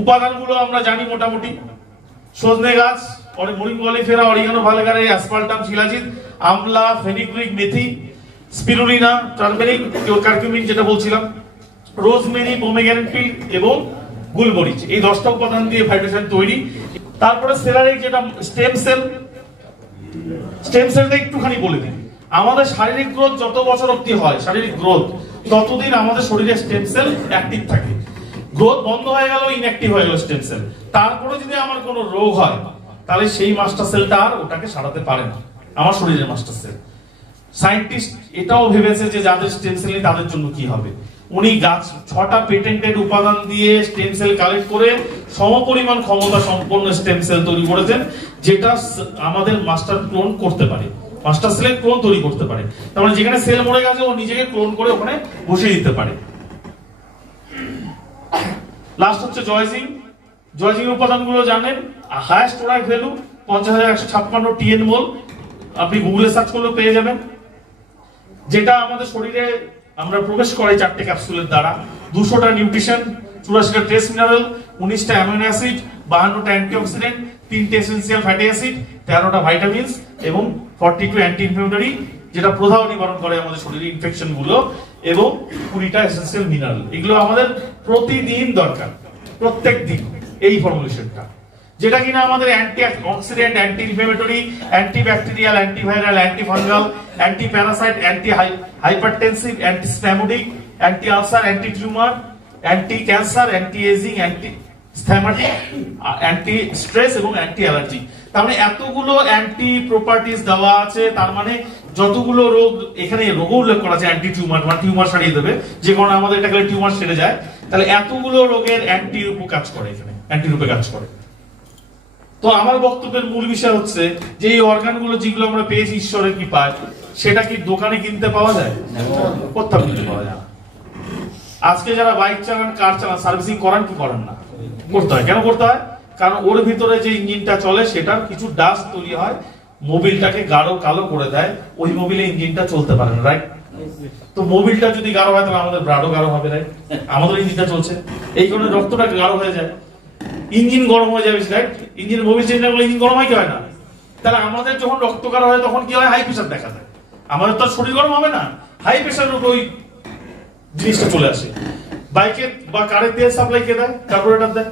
উপাদানগুলো আমরা জানি মোটামুটি, সজনে গাছ, মরিঙ্গো অলিফেরা, অরিগানো ভালগারে, অ্যাসপাল্টাম, শিলাজিৎ, আমলা, ফেনিগ্রিক, মেথি, স্পিরুলিনা, টার্মেরিক, কারকিউমিন যেটা বলছিলাম, রোজমেরি, পোমেগ্রানেট পিল এবং গুলমরিচ, এই 10টা উপাদান দিয়ে ফাইটোসাইন তৈরি। তারপরে সেলারিক, যেটা স্টেম সেল, স্টেম সেলটা একটুখানি বলে দিই। আমাদের শারীরিক গ্রোথ যত বছর অবধি হয়, শারীরিক গ্রোথ, ততদিন আমাদের শরীরে স্টেম সেল অ্যাক্টিভ থাকে। গ্রোথ বন্ধ হয়ে গেল, ইনঅ্যাক্টিভ হয়ে গেল স্টেম সেল, তারপরে যদি আমার কোনো রোগ হয়, তাহলে সেই মাস্টার সেলটা আর ওটাকে সারাতে পারে না, আমার শরীরের মাস্টার সেল। সায়েন্টিস্ট এটাও ভেবেছে যে যাদের স্টেম সেল নেই তাদের জন্য কি হবে। উনি গাছ 6টা পেটেন্টেড উপাদান দিয়ে স্টেম সেল কালেক্ট করে সমপরিমাণ ক্ষমতা সম্পন্ন স্টেম সেল তৈরি করেছেন, যেটা আমাদের মাস্টার ক্লোন করতে পারে, মাস্টার সেলের ক্লোন তৈরি করতে পারে। তার মানে যেখানে সেল মরে গেছে ও নিজেকে ক্লোন করে ওখানে বসিয়ে দিতে পারে। লাস্ট হচ্ছে জয়জিং। জয়জিং উপাদানগুলো জানেন, হাইয়েস্ট প্রোডাক্ট ভ্যালু 50,156 টিএন মোল, আপনি গুগলে সার্চ করলেও পেয়ে যাবেন। যেটা আমাদের শরীরে আমরা প্রবেশ করাই 4টে ক্যাপসুলের দ্বারা, 200টা নিউট্রিশন, 84টা ট্রেস মিনারেল, 19টা অ্যামিনো অ্যাসিড, 52টা অ্যান্টিঅক্সিডেন্ট, 3টে এসেনশিয়াল ফ্যাটি অ্যাসিড, 13টা ভাইটামিনস এবং 42 অ্যান্টি ইনফ্লামেটরি, যেটা প্রদাহ নিবারণ করে আমাদের শরীরে ইনফেকশন গুলো, এবং 20টা এসেনশিয়াল মিনারেল। এগুলো আমাদের প্রতিদিন দরকার, প্রত্যেক দিন এই ফর্মুলেশনটা, যেটা কিনা আমাদের antioxidant, anti inflammatory, anti bacterial, anti viral, anti fungal, anti parasite, anti hypertensive, anti spasmodic, anti ulcer, anti tumour, anti cancer, anti ageing, anti asthmatic, anti stress এবং অ্যান্টি অ্যালার্জি। তার মানে এতগুলো অ্যান্টি প্রপার্টিজ দেওয়া আছে, তার মানে যতগুলো রোগ এখানে রোগ উল্লেখ করা আছে, অ্যান্টি টিউমার মানে টিউমার সারিয়ে দেবে, যে কারণে আমাদের এটা গেলে টিউমার সেরে যায়, তাহলে এতগুলো রোগের অ্যান্টি রূপে কাজ করে, এখানে অ্যান্টি রূপে কাজ করে। তো আমার বক্তব্যের মূল বিষয় হচ্ছে যে এই অর্গানগুলো যেগুলো আমরা পেয়েছি ঈশ্বরের কৃপায়, সেটা কি দোকানে কিনতে পাওয়া যায়? কোথাও কিনতে পাওয়া যায় না। আজকে যারা বাইক চালান, কার চালান, সার্ভিসিং করান কি করেন না? করতে হয়। কেন করতে হয়? কারণ ওর ভিতরে যে ইঞ্জিনটা চলে সেটার কিছু ডাস্ট তৈরি হয়, মোবিলটাকে গাঢ় কালো করে দেয়, ওই মোবিলে ইঞ্জিনটা চলতে পারে না, রাইট? তো মোবিলটা যদি গাঢ় হয় তাহলে আমাদের ব্লাডও গাঢ় হবে, রাইট? আমাদের ইঞ্জিনটা চলছে, এই কারণে রক্তটা গাঢ় হয়ে যায়, ইঞ্জিন গরম হয়ে যাবে, রাইট? ইঞ্জিন মোবিল চেঞ্জ না করলে ইঞ্জিন গরম হয় কি হয় না? তাহলে আমাদের যখন রক্ত গাঢ় হয় তখন কি হয়? হাই প্রেশার দেখা যায়। আমাদের তো শরীর গরম হবে না, হাই প্রেশারের উপর ওই জিনিসটা চলে আসে। বাইকে বা কারে তেল সাপ্লাই কে দেয়? কার্বোরেটর দেয়।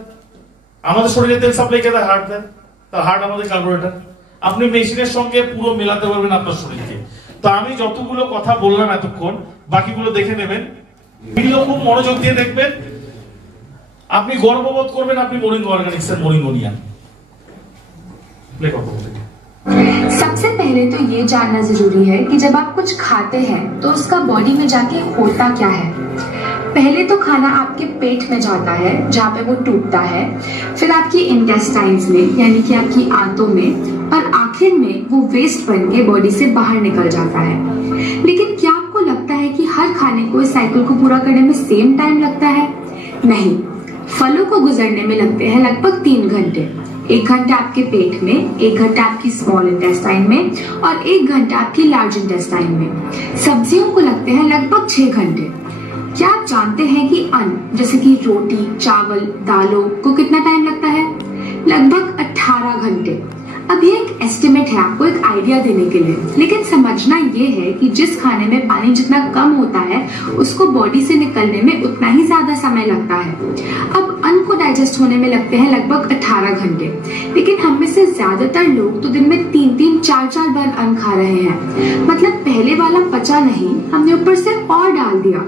আমাদের শরীরে তেল সাপ্লাই কে দেয়? হার্ট দেয়। তার হার্ট আমাদের কার্বোরেটর। আপনি মেশিনের সঙ্গে পুরো মেলাতে পারবেন আপনার শরীরকে। তো আমি যতগুলো কথা বললাম এতক্ষণ, বাকিগুলো দেখে নেবেন, ভিডিও খুব মনোযোগ দিয়ে দেখবেন। আপনি গর্ববোধ করবেন আপনি মোরিঙ্গো অর্গানিক্স এর মোরিঙ্গোনিয়ান। প্লে করতে বলতে सबसे पहले तो ये जानना जरूरी है कि जब आप कुछ खाते हैं तो उसका बॉडी में जाके होता क्या है। पहले तो खाना आपके पेट में जाता है जहाँ पे वो टूटता है, फिर आपकी इंटेस्टाइन्स में यानी कि आपकी आंतों में, और आखिर में वो वेस्ट बन के बॉडी से बाहर निकल जाता है। लेकिन क्या आपको लगता है कि हर खाने को इस साइकिल को पूरा करने में सेम टाइम लगता है? नहीं, फलों को गुजरने में लगते हैं लगभग 3 घंटे। 1 घंटा आपके पेट में, 1 घंटा आपकी स्मॉल इंटेस्टाइन में और 1 घंटा आपकी लार्ज इंटेस्टाइन में। सब्जियों को लगते हैं लगभग 6 घंटे। क्या आप जानते हैं कि अन्न जैसे कि रोटी, चावल, दालों को कितना टाइम लगता है? लगभग 18 घंटे। अब ये एक एस्टिमेट है आपको एक आइडिया देने के लिए, लेकिन समझना ये है कि जिस खाने में पानी जितना कम होता है उसको बॉडी से निकलने में उतना ही ज्यादा समय लगता है। अब अन्न को डाइजेस्ट होने में लगते हैं लगभग 18 घंटे, लेकिन हम में से ज्यादातर लोग तो दिन में 3-3, 4-4 बार अन्न खा रहे हैं। मतलब पहले वाला पचा नहीं, हमने ऊपर से और डाल दिया,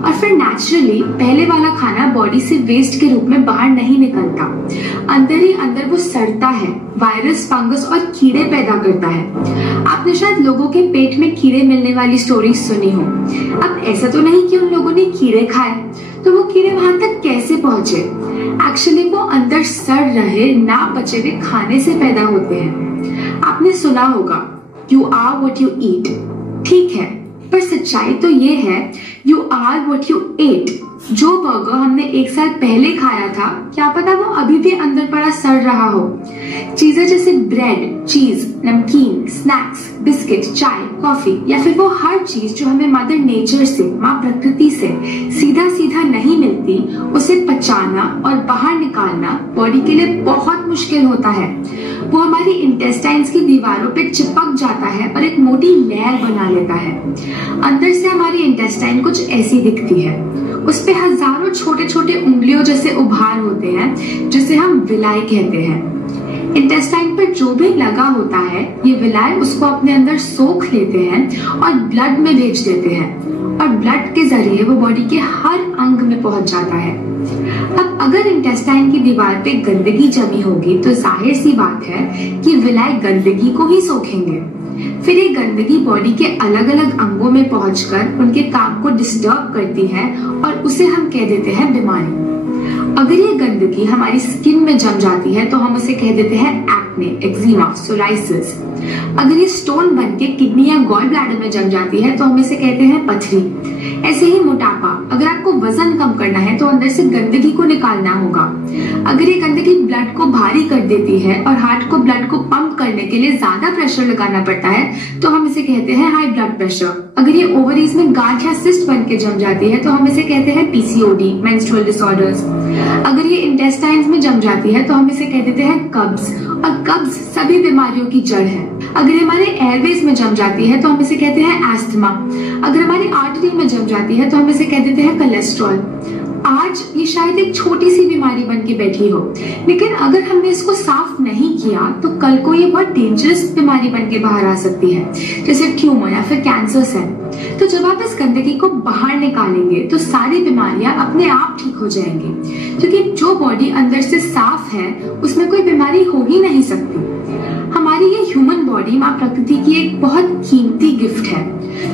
और फिर नेचुरली पहले वाला खाना बॉडी से वेस्ट के रूप में बाहर नहीं निकलता, अंदर ही अंदर वो सड़ता है, वायरस, फंगस और कीड़े पैदा करता है। आपने शायद लोगों के पेट में कीड़े मिलने वाली स्टोरी सुनी हो। अब ऐसा तो नहीं कि उन लोगों ने कीड़े खाए, तो वो कीड़े वहां तक कैसे पहुंचे? एक्चुअली वो अंदर सड़ रहे ना पचे हुए खाने से पैदा होते हैं। आपने सुना होगा you are what you eat, ठीक है, पर सच्चाई तो ये है you are what you ate. जो बर्गर हमने 1 साल पहले खाया था, क्या पता वो अभी भी अंदर पड़ा सड़ रहा हो। चीजें जैसे ब्रेड, चीज, नमकीन, स्नैक्स, बिस्किट, चाय, कॉफी या फिर वो हर चीज जो हमें मदर नेचर से, माँ प्रकृति से सीधा सीधा नहीं मिलती, उसे पचाना और बाहर निकालना बॉडी के लिए बहुत मुश्किल होता है। वो हमारी इंटेस्टाइन्स की दीवारों पे चिपक जाता है और एक मोटी लेयर बना लेता है। अंदर से हमारी इंटेस्टाइन कुछ ऐसी दिखती है, उस पे हजारों छोटे छोटे उंगलियों जैसे उभार होते हैं जिसे हम विलाई कहते हैं। इंटेस्टाइन पर जो भी लगा होता है, ये विलाई उसको अपने अंदर सोख लेते हैं और ब्लड में भेज देते हैं, और ब्लड के जरिए वो बॉडी के हर अंग में पहुंच जाता है। अब अगर इंटेस्टाइन की दीवार पे गंदगी जमी होगी तो जाहिर सी बात है कि विलाई गंदगी को ही सोखेंगे। फिर ये गंदगी बॉडी के अलग अलग अंगों में पहुंचकर उनके काम को डिस्टर्ब करती है और उसे हम कह देते हैं बीमारी। अगर ये गंदगी हमारी स्किन में जम जाती है तो हम उसे कह देते हैं एक्ने, एक्जिमा, सोराइसिस। अगर ये स्टोन बन के किडनी या गॉल ब्लैडर में जम जाती है तो हम इसे कहते हैं पथरी। ऐसे ही मोटापा, अगर आपको वजन कम करना है तो अंदर से गंदगी को निकालना होगा। अगर ये गंदगी ब्लड को भारी कर देती है और हार्ट को ब्लड को पंप करने के लिए ज्यादा प्रेशर लगाना पड़ता है तो हम इसे कहते हैं हाई ब्लड प्रेशर। अगर ये ओवरीज में गांठ या सिस्ट बन के जम जाती है तो हम इसे कहते हैं पीसीओडी, मेंस्ट्रुअल डिसऑर्डर्स। अगर ये इंटेस्टाइन्स में जम जाती है तो हम इसे कह देते हैं कब्ज, और कब्ज सभी बीमारियों की जड़ है। अगर हमारे एयरवेज में जम जाती है तो हम इसे कहते हैं एस्थमा। अगर हमारी आर्टरी में जम जाती है तो हम इसे कह देते हैं कोलेस्ट्रॉल। आज ये शायद एक छोटी सी बीमारी बन के बैठी हो, लेकिन अगर हमने इसको साफ नहीं किया तो कल को ये बहुत डेंजरस बीमारी बन के बाहर आ सकती है, जैसे ट्यूमर या फिर कैंसर सेल। तो जब आप इस गंदगी गंदगी को बाहर निकालेंगे तो सारी बीमारियां अपने आप ठीक हो जाएंगी, क्योंकि जो बॉडी अंदर से साफ है उसमें कोई बीमारी हो ही नहीं सकती। हमारी ये ह्यूमन बॉडी माँ प्रकृति की एक बहुत कीमती गिफ्ट है।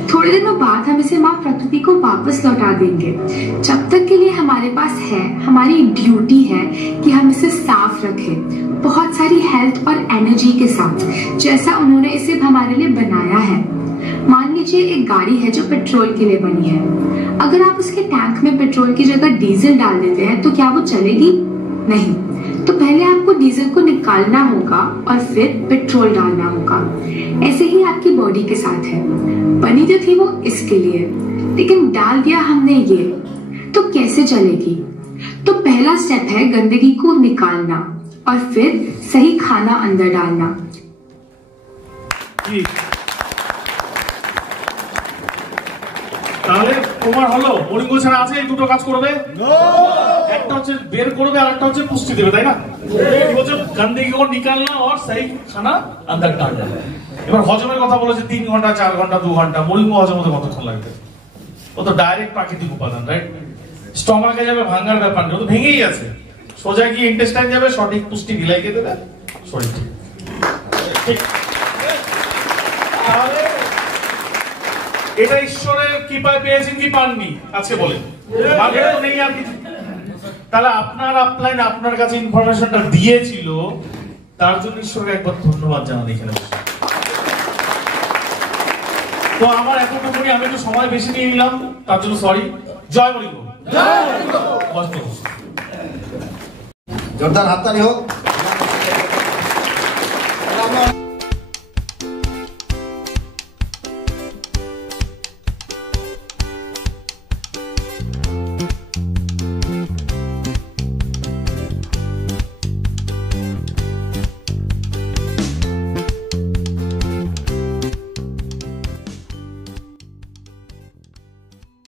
थोड़े दिनों बाद हम इसे माँ प्रकृति को वापस लौटा देंगे। जब तक के लिए हमारे पास है, हमारी ड्यूटी है कि हम इसे साफ रखें, बहुत सारी हेल्थ और एनर्जी के साथ, जैसा उन्होंने इसे हमारे लिए बनाया है। मान लीजिए एक गाड़ी है जो पेट्रोल के लिए बनी है। अगर आप उसके टैंक में पेट्रोल की जगह डीजल डाल देते हैं तो क्या वो चलेगी? नहीं। तो पहले आपको डीजल को निकालना होगा और फिर पेट्रोल डालना होगा। ऐसे ही आपकी बॉडी के साथ है। बनी तो थी वो इसके लिए, लेकिन डाल दिया हमने ये, तो कैसे चलेगी? तो पहला स्टेप है गंदगी को निकालना और फिर सही खाना अंदर डालना। তাহলে তোমার হলো মরিঙ্গ ছাড়া আছে এই দুটো কাজ করবে, একটা হচ্ছে বের করবে আর একটা হচ্ছে পুষ্টি দেবে, তাই না? গন্দগি को निकालना और सही खाना अंदर डालना। এবার হজমের কথা বলেছে 3 ঘন্টা 4 ঘন্টা 2 ঘন্টা, মরিঙ্গ হজম হতে কতক্ষণ লাগবে? ও তো ডাইরেক্ট প্রাকৃতিক উপাদান, রাইট? স্টমাকে যাবে ভাঙার ব্যাপার নেই, ও তো ভেঙেই আছে, সোজা গিয়ে ইন্টেস্টাইন যাবে, সঠিক পুষ্টি বিলাইকে দেবে, শরীর ঠিক। তাহলে এটা ঈশ্বরের কৃপায় পেয়েছেন কি পাননি আজকে বলেন? ভাগ্যে তো নেই আর কিছু। তাহলে আপনার আপলাইন আপনার কাছে ইনফরমেশনটা দিয়েছিল, তার জন্য ঈশ্বরকে একবার ধন্যবাদ জানান এখানে। তো আমার এতটুকুনি, আমি একটু সময় বেশি নিয়ে নিলাম, তার জন্য সরি। জয় মরিঙ্গ, জয় মরিঙ্গ। জোরদার হাততালি হোক।